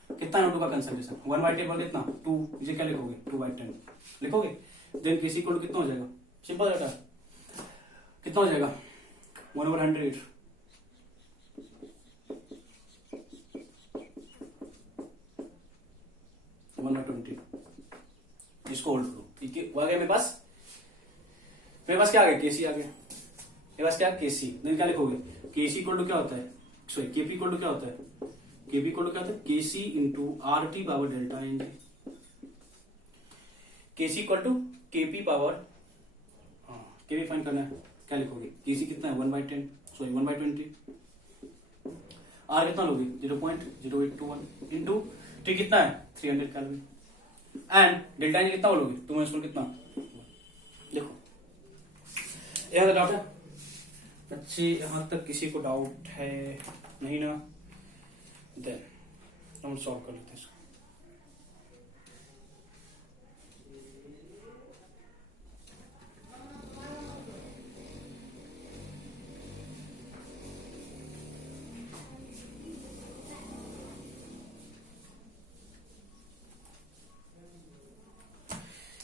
कितना NO2 का कंसंट्रेशन 1 बाय 10 कितना 2, ये क्या लिखोगे 2 बाय 10 लिखोगे। देन केसी इक्वल टू कितना हो जाएगा, सिंपल डाटा कितना हो जाएगा 1/100, इसको होल्ड करो। ठीक है, आ गया मेरे पास क्या आ गया, केसी आ गया मेरे पास क्या केसी। देन क्या लिखोगे, केसी इक्वल टू क्या होता है, सॉरी केपी इक्वल टू क्या होता है, केपी इक्वल टू क्या होता है Kc into RT power delta ng. Kc equal to Kp power, Kp find करना है, क्या लिखोगे केसी कितना है 1/10, सॉरी 1/20, आर कितना लोगे 0.0821 इंटू टी कितना है 300 कैलोरी एंड डेल्टा एन कितना बोलोगे तुम कितना। देखो यह डाउट है बच्चे, यहां तक किसी को डाउट है नहीं ना, देन हम सॉल्व कर लेते हैं इसको।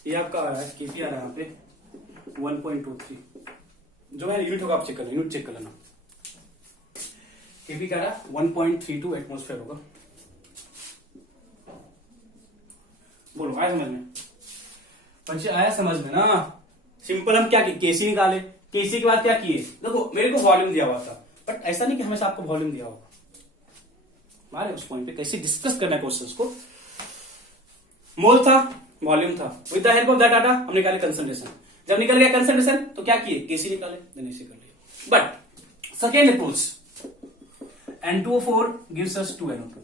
ये आपका आ रहा है केपी आ रहा है यहाँ पे 1.23, जो है यूनिट होगा आप चेक कर लेना, यूनिट चेक कर लेना। केपी क्या रहा है 1.32 एटमॉस्फेयर होगा। बोलो आया समझ में बच्चे, आया समझ में ना। सिंपल हम क्या किए, केसी निकाले, केसी के बाद क्या किए, देखो मेरे को वॉल्यूम दिया हुआ था बट ऐसा नहीं कि हमेशा आपको वॉल्यूम दिया होगा, हमारे उस पॉइंट पे कैसे डिस्कस करना है क्वेश्चंस को। मोल था वॉल्यूम था, with the help of that data हम निकाले कंसंट्रेशन। जब निकल गया कंसंट्रेशन तो क्या किए केसी निकाले, देन ऐसे कर लिया। But second approach N2O4 gives us 2NO2।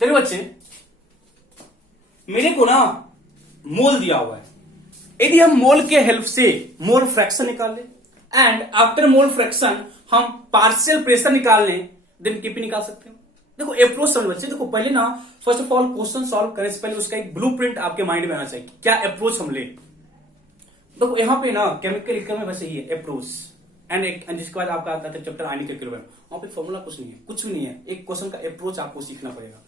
देखो बच्चे मेरे को ना मोल दिया हुआ है, यदि हम मोल के हेल्प से मोल फ्रैक्शन निकाल ले एंड आफ्टर मोल फ्रैक्शन हम पार्शियल प्रेशर निकाल लें, देन केपी निकाल सकते हो। देखो अप्रोच समझ बच्चे, देखो पहले ना first of all question solve करने से पहले उसका एक ब्लूप्रिंट आपके माइंड में आना चाहिए, क्या अप्रोच हम ले। देखो यहाँ पे ना केमिकल इक्विलिब्रियम में वैसे ही है अप्रोच एंड जिसके बाद आपका आता है चैप्टर आयनिक इक्विलिब्रियम, वहां पे फॉर्मूला कुछ नहीं है, कुछ भी नहीं है, एक क्वेश्चन का अप्रोच आपको सीखना पड़ेगा,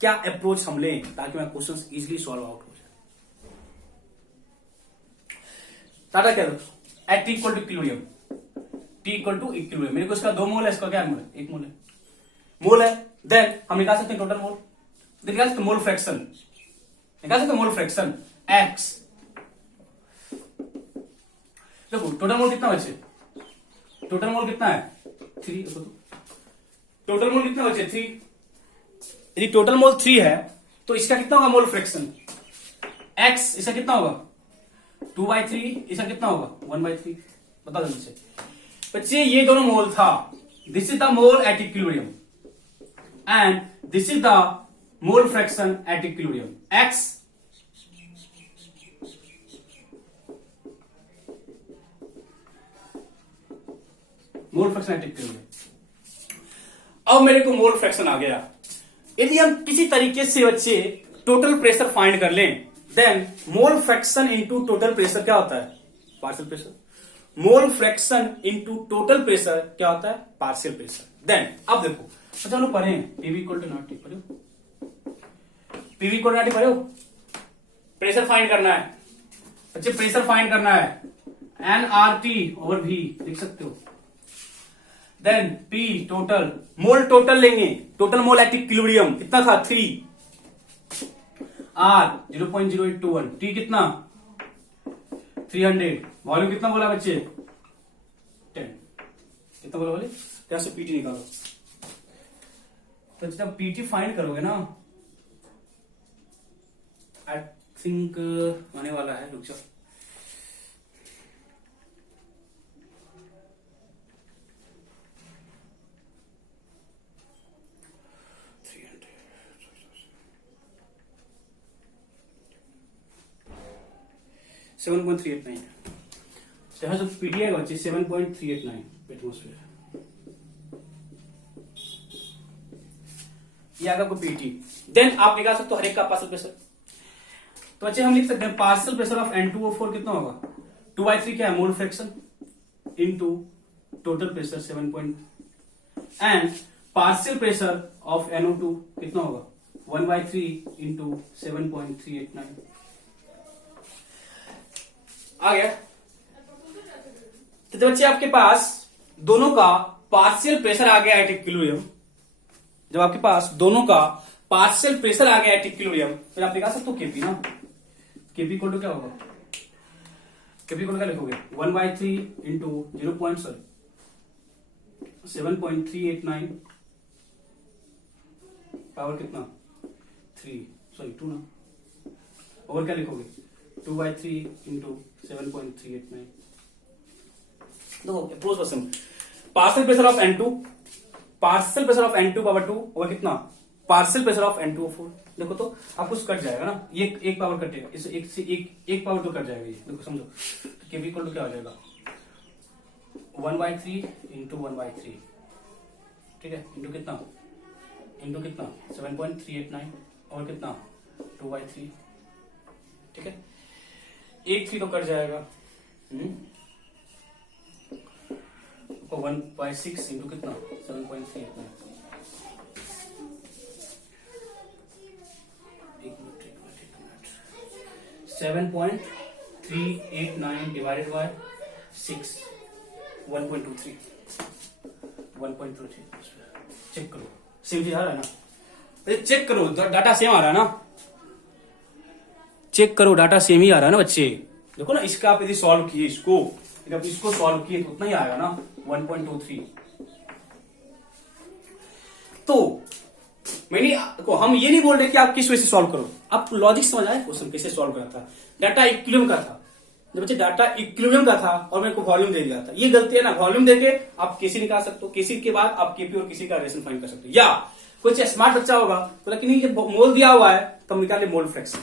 क्या अप्रोच हम लें ताकि मैं क्वेश्चन इजिली सॉल्व आउट हो जाए। टाटा क्या at T equal to equilibrium, T equal to equilibrium, मेरे को इसका 2 मोल है, इसका क्या मोल है 1 मोल है, मोल है। देन हम निकाल सकते हैं टोटल मोल, निकाल सकते मोल फ्रैक्शन, निकाल सकते मोल फ्रैक्शन एक्स। देखो टोटल मोल कितना बचे, टोटल मोल कितना है 3, देखो तो टोटल मोल कितना बचे 3, यदि टोटल मोल 3 है तो इसका कितना होगा मोल फ्रैक्शन एक्स, इसका कितना होगा 2/3, इसका कितना होगा 1/3, बता जल्दी से बच्चे। ये दोनों मोल था, this is the mole at equilibrium and this is the mole fraction at equilibrium x mole fraction at equilibrium. अब मेरे को मोल फ्रैक्शन आ गया, यदि हम किसी तरीके से बच्चे टोटल प्रेशर फाइंड कर लें then mole fraction into total pressure क्या होता है partial pressure, mole fraction into total pressure क्या होता है पार्शियल प्रेशर। देन अब देखो चलो पढ़े PV equal to naught T पढ़ो, PV equal to naught T पढ़ो, प्रेशर फाइंड करना है बच्चे, प्रेशर फाइंड करना है NRT ओवर V लिख सकते हो। देन P टोटल, मोल टोटल लेंगे, टोटल मोल एट इक्विलिब्रियम कितना था 3, R 0.0821, T कितना 300, वॉल्यूम कितना बोला बच्चे 10, कितना बोला बोले, क्या से पीटी निकालो। तो जब पीटी फाइंड करोगे ना आई थिंक आने वाला है, रुक जाओ 7.389 यहाँ जो पीटी आएगा बच्चे 7.389 एटमोस्फेयर, ये आएगा आपको पीटी। देन आप निकाल सकते हो हर एक का पार्शियल प्रेशर। तो बच्चे हम लिख सकते हैं पार्शियल प्रेशर ऑफ N2O4 कितना होगा, 2/3 क्या है मोल fraction into total pressure 7 and partial pressure of NO2 कितना होगा 1/3 इंटू 7.389 आ गया। तो बच्चे आपके पास दोनों का पार्शियल प्रेशर आ गया एट इक्विलिब्रियम, जब आपके पास दोनों का पार्शियल प्रेशर आ गया एट इक्विलिब्रियम फिर आप निकाल सकते हो केपी ना, केपी इक्वल टू क्या होगा, केपी इक्वल क्या लिखोगे 1/3 इंटू 7.389 पावर कितना 2 ना, और क्या लिखोगे 2/3 इंटू 7.389। देखो approach question, partial pressure of N2, partial pressure of N2 power 2 और कितना पार्शियल प्रेशर ऑफ N2O4। देखो तो आपको कट जाएगा ना, ये एक पावर कटेगा, इसे एक से एक पावर तो कट जाएगा ये, देखो समझो तो केपी इक्वल टू क्या हो जाएगा 1/3 इंटू 1/3, ठीक है, इंटू कितना 7.389 और कितना 2/3, ठीक है, एक 3 तो कट जाएगा, 1/6 इंटू कितना 7.389, 7.389 डिवाइडेड बाय 6 1.23 चेक करो सेम चीज आ रहा है ना, चेक करो डाटा सेम आ रहा है ना, चेक करो डाटा सेम ही आ रहा है ना बच्चे। देखो ना इसका आप यदि सॉल्व किए इसको सॉल्व किए तो उतना ही आएगा ना 1.23। तो मैंने हम ये नहीं बोल रहे कि आप किस वजह से सॉल्व करो, आप लॉजिक समझ आए क्वेश्चन कैसे सॉल्व करा था। डाटा इक्विलिब्रियम का था, जब बच्चे डाटा इक्विलिब्रियम का था और मेरे को वॉल्यूम दे दिया था, ये गलती है ना, वॉल्यूम देके आप केसी निकाल सकते हो, केसी के बाद आप केपी और किसी का रेशन फाइंड कर सकते हो। या कुछ स्मार्ट बच्चा होगा तो लेकिन ये मोल दिया हुआ है तो हम निकाले mole fraction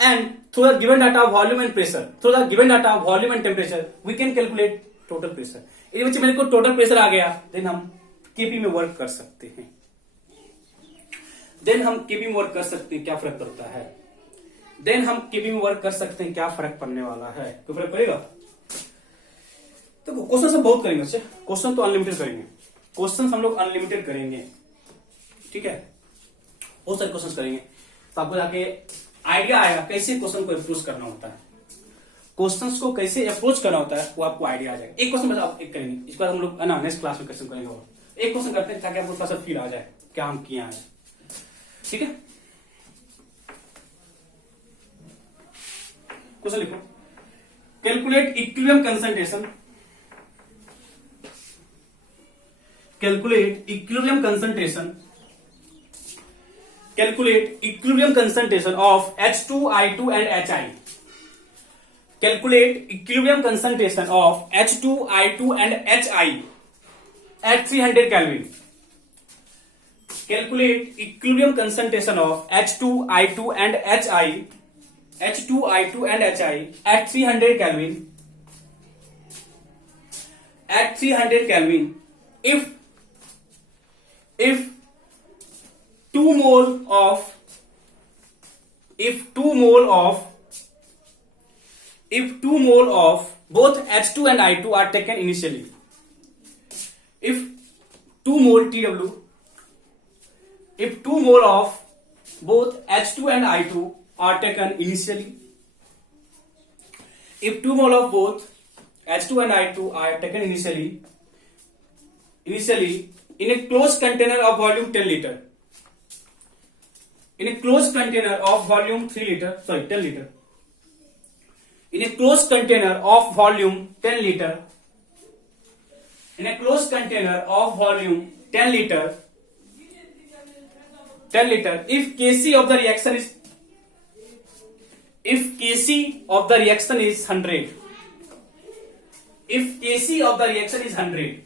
and through the given data volume and pressure, through the given data volume and temperature we can calculate total pressure. यदि बच्चे मेरे को टोटल प्रेशर आ गया देन हम केपी में वर्क कर सकते हैं, देन हम केपी में वर्क कर सकते हैं, क्या फर्क पड़ता है, देन हम केपी में वर्क कर सकते हैं, क्या फर्क पड़ने वाला है, तो फर्क पड़ेगा। तो क्वेश्चन सब बहुत करेंगे बच्चे, क्वेश्चन तो अनलिमिटेड करेंगे, क्वेश्चन हम लोग अनलिमिटेड करेंगे, ठीक है, बहुत सारे क्वेश्चन करेंगे तो आपको जाके आइडिया आएगा कैसे क्वेश्चन को अप्रोच करना होता है, क्वेश्चंस को कैसे अप्रोच करना होता है वो आपको आइडिया आ जाएगा। एक क्वेश्चन बस एक करेंगे, इस बार हम लोग ना नेक्स्ट क्लास में क्वेश्चन करेंगे, और एक क्वेश्चन करते हैं ताकि आपको थोड़ा सा फील आ जाए क्या हम किए हैं, ठीक है। क्वेश्चन लिखो, calculate equilibrium concentration, calculate equilibrium concentration, calculate equilibrium concentration of H2I2 and HI, calculate equilibrium concentration of H2I2 and HI at 300 Kelvin, calculate equilibrium concentration of H2I2 and HI at 300 Kelvin, at 300 Kelvin if 2 mole of both H2 and I2 are taken initially, if 2 mole TW, if 2 mole of both H2 and I2 are taken initially, if 2 mole of both H2 and I2 are taken initially in a closed container of volume 10 liter, in a closed container of volume 10 liter, in a closed container of volume 10 liter, in a closed container of volume 10 liter, if Kc of the reaction is 100, if Kc of the reaction is 100,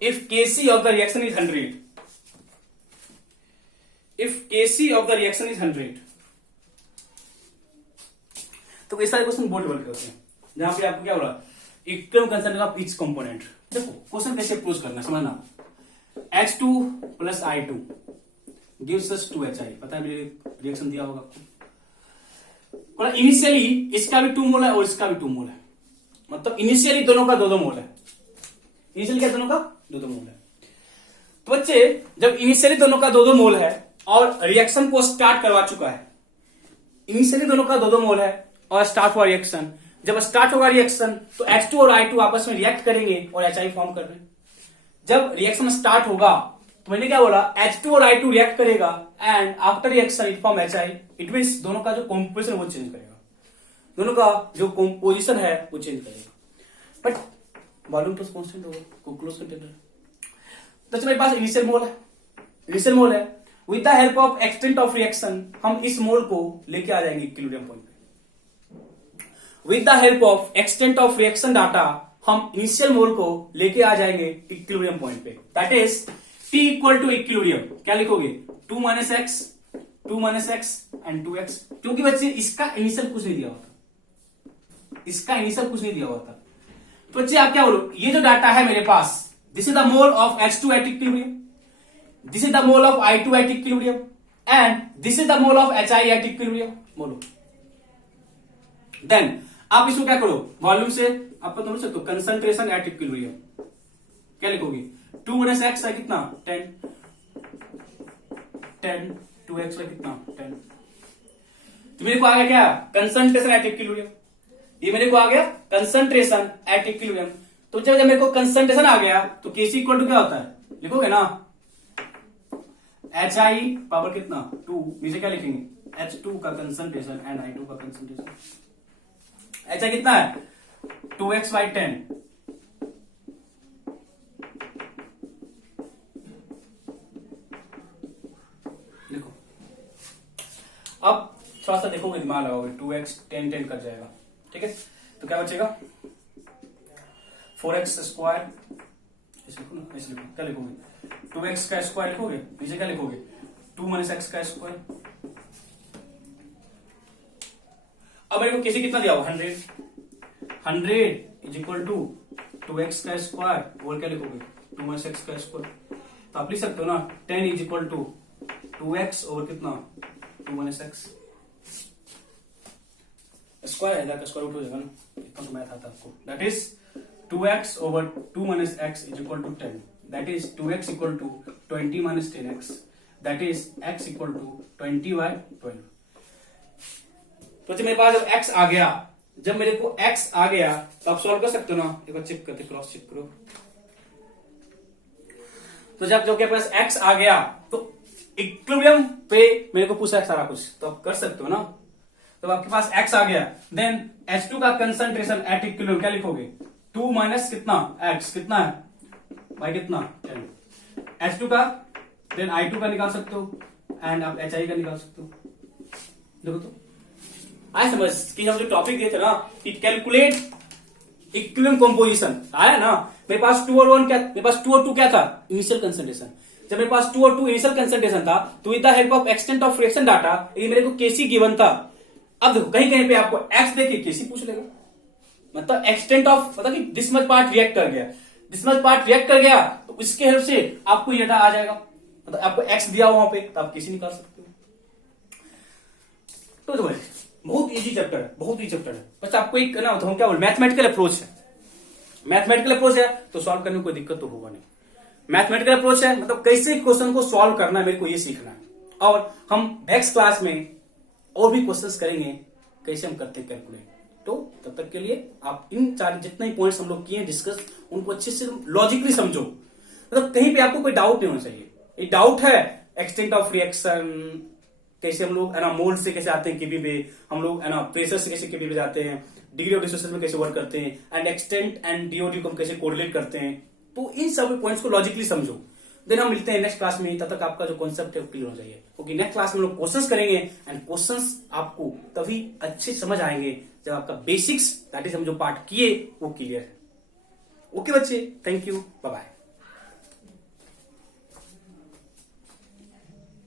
if Kc of the reaction is 100, if Kc of the reaction is 100, तो ये सारे क्वेश्चन बोल्ड वर्क होते हैं, जहां पे आपको क्या बोला equilibrium consent of each component. देखो क्वेश्चन कैसे अप्रोच करना है समझना। H2 plus I2 gives us 2HI, पता है मेरे रिएक्शन दिया होगा आपको। इनिशियली इसका भी 2 मोल है और इसका भी 2 मोल है, मतलब इनिशियली दोनों का 2-2 मोल है। इनिशियली क्या दोनों का 2-2 मोल है। तो बच्चे जब इनिशियली दोनों का 2-2 मोल है और रिएक्शन को स्टार्ट करवा चुका है, इनिशियली दोनों का 2-2 मोल है और स्टार्ट हुआ रिएक्शन, जब स्टार्ट होगा रिएक्शन तो H2 और I2 आपस में रिएक्ट करेंगे और HI फॉर्म कर रहे हैं। जब रिएक्शन स्टार्ट होगा तो मैंने क्या बोला, H2 और I2 रिएक्ट करेगा and after reaction it form HI। It means दोनों का जो कॉम्पोजिशन वो चेंज करेगा, दोनों का जो कॉम्पोजिशन है वो चेंज करेगा, बट वॉल्यूम तो कांस्टेंट होगा, क्लोज कंटेनर। तो मेरे पास इनिशियल मोल है, with the help of extent of reaction हम इस मोल को लेके आ जाएंगे इक्विलिब्रियम पॉइंट पे। With the help of extent of reaction data हम इनिशियल मोल को लेके आ जाएंगे इक्विलिब्रियम पॉइंट पे। That is T equal to equilibrium क्या लिखोगे, 2 - x एंड 2x, क्योंकि बच्चे इसका इनिशियल कुछ नहीं दिया होता, तो बच्चे आप क्या बोलो, ये जो डाटा है मेरे पास, this is the mole of H2 at equilibrium, this is the mole of I2 at equilibrium and this is the mole of HI at equilibrium. बोलो देन आप इसको क्या करो, वॉल्यूम से आप समझ सकते हो, कंसंट्रेशन एट इक्विलिब्रियम क्या लिखोगे, 2 - x है कितना 10, 2x है कितना 10। तो मेरे को आ गया क्या, कंसंट्रेशन एट इक्विलिब्रियम, ये मेरे को आ गया कंसंट्रेशन एट इक्विलिब्रियम। तो जब मेरे को कंसंट्रेशन आ गया तो Kc इक्वल टू क्या होता है, लिखोगे ना HI पावर कितना 2, नीचे क्या लिखेंगे H2 का कंसंट्रेशन एंड I2 का कंसंट्रेशन। HI कितना है 2x/10, देखो अब थोड़ा सा देखोगे, दिमाग लगाओगे, 2x 10 कर जाएगा, ठीक है। तो क्या बचेगा 4x², ऐसे लिखो क्या लिखोगे, 2x का स्क्वायर लिखोगे, नीचे क्या लिखोगे 2 - x का स्क्वायर। अब मेरे को किसी कितना दिया हुआ 100 इज इक्वल टू 2x का स्क्वायर और क्या लिखोगे 2 - x का स्क्वायर। तो आप लिख सकते हो ना 10 इज इक्वल टू 2x और कितना 2 - x स्क्वायर है, का स्क्वायर रूट हो जाएगा ना, इतना तो मैथ आता है आपको। That is 2x over 2 - x is equal to 10, that is 2x equal to 20 - 10x, that is x equal to 20/12। तो मेरे पास जब x आ गया, जब मेरे को x आ गया तो आप सॉल्व कर सकते हो ना, एक बार चेक करते, क्रॉस चेक करो। तो जब के पास x आ गया तो इक्विलिब्रियम पे मेरे को पूछा है सारा कुछ, तो आप कर सकते हो ना। तो आपके पास x आ गया, देन H2 का कंसंट्रेशन एट इक्विलिब्रियम क्या लिखोगे 2 माइनस कितना x कितना है भाई कितना 10, H2 का, देन I2 का निकाल सकते हो एंड आप HI का निकाल सकते हो। देखो तो आया समझ कि हम जो टॉपिक देते ना कि कैलकुलेट इक्विलिब्रियम कंपोजिशन आया ना। मेरे पास 2 और 1 क्या, मेरे पास 2 और 2 क्या था इनिशियल कंसंट्रेशन। जब मेरे पास 2 और 2 इनिशियल कंसंट्रेशन था तो with the help of extent of reaction data ये मेरे को Kc गिवन था। अब देखो कहीं कहीं पे आपको x देके Kc पूछ लेगा, मतलब एक्सटेंट ऑफ, मतलब कि दिस मच पार्ट रिएक्ट कर गया, दिस मच पार्ट रिएक्ट कर गया तो उसके हेल्प से आपको ये डाटा आ जाएगा, मतलब आपको x दिया हो वहां पे तो आप Kc निकाल सकते हो। तो बहुत इजी चैप्टर है, बहुत इजी चैप्टर है। बस आपको एक ना तो हम क्या बोल मैथमेटिकल अप्रोच है, मैथमेटिकल अप्रोच है तो सॉल्व करने में कोई दिक्कत तो होगा नहीं। मैथमेटिकल अप्रोच है मतलब कैसे क्वेश्चन को सॉल्व करना है मेरे को ये सीखना है, और हम नेक्स्ट क्लास में और भी क्वेश्चंस करेंगे कैसे हम करते हैं कैलकुलेट। तो तब तक के लिए आप इन चार जितने ही पॉइंट्स हम लोग किए डिस्कस उनको अच्छे से लॉजिकली समझो, मतलब कहीं पे आपको कोई डाउट नहीं होना चाहिए। ये डाउट है एक्सटेंट ऑफ रिएक्शन, कैसे हम लोग है ना मोल से कैसे आते हैं केपी पे, हम लोग है ना प्रेशर से कैसे केपी पे जाते हैं, डिग्री ऑफ डिस्टेंस में कैसे वर्क करते हैं, एंड एक्सटेंट एंड डीओडी को हम कैसे कोरिलेट करते हैं। तो इन सब पॉइंट्स को लॉजिकली समझो। देन हम मिलते हैं नेक्स्ट क्लास में, तब तक आपका जो कॉन्सेप्ट है क्लियर हो जाइए, क्योंकि नेक्स्ट क्लास में हम लोग क्वेश्चंस करेंगे एंड क्वेश्चंस आपको तभी अच्छे समझ आएंगे जब आपका बेसिक्स दैट इज हम जो पार्ट किए वो क्लियर है। ओके बच्चे, थैंक यू, बाय बाय।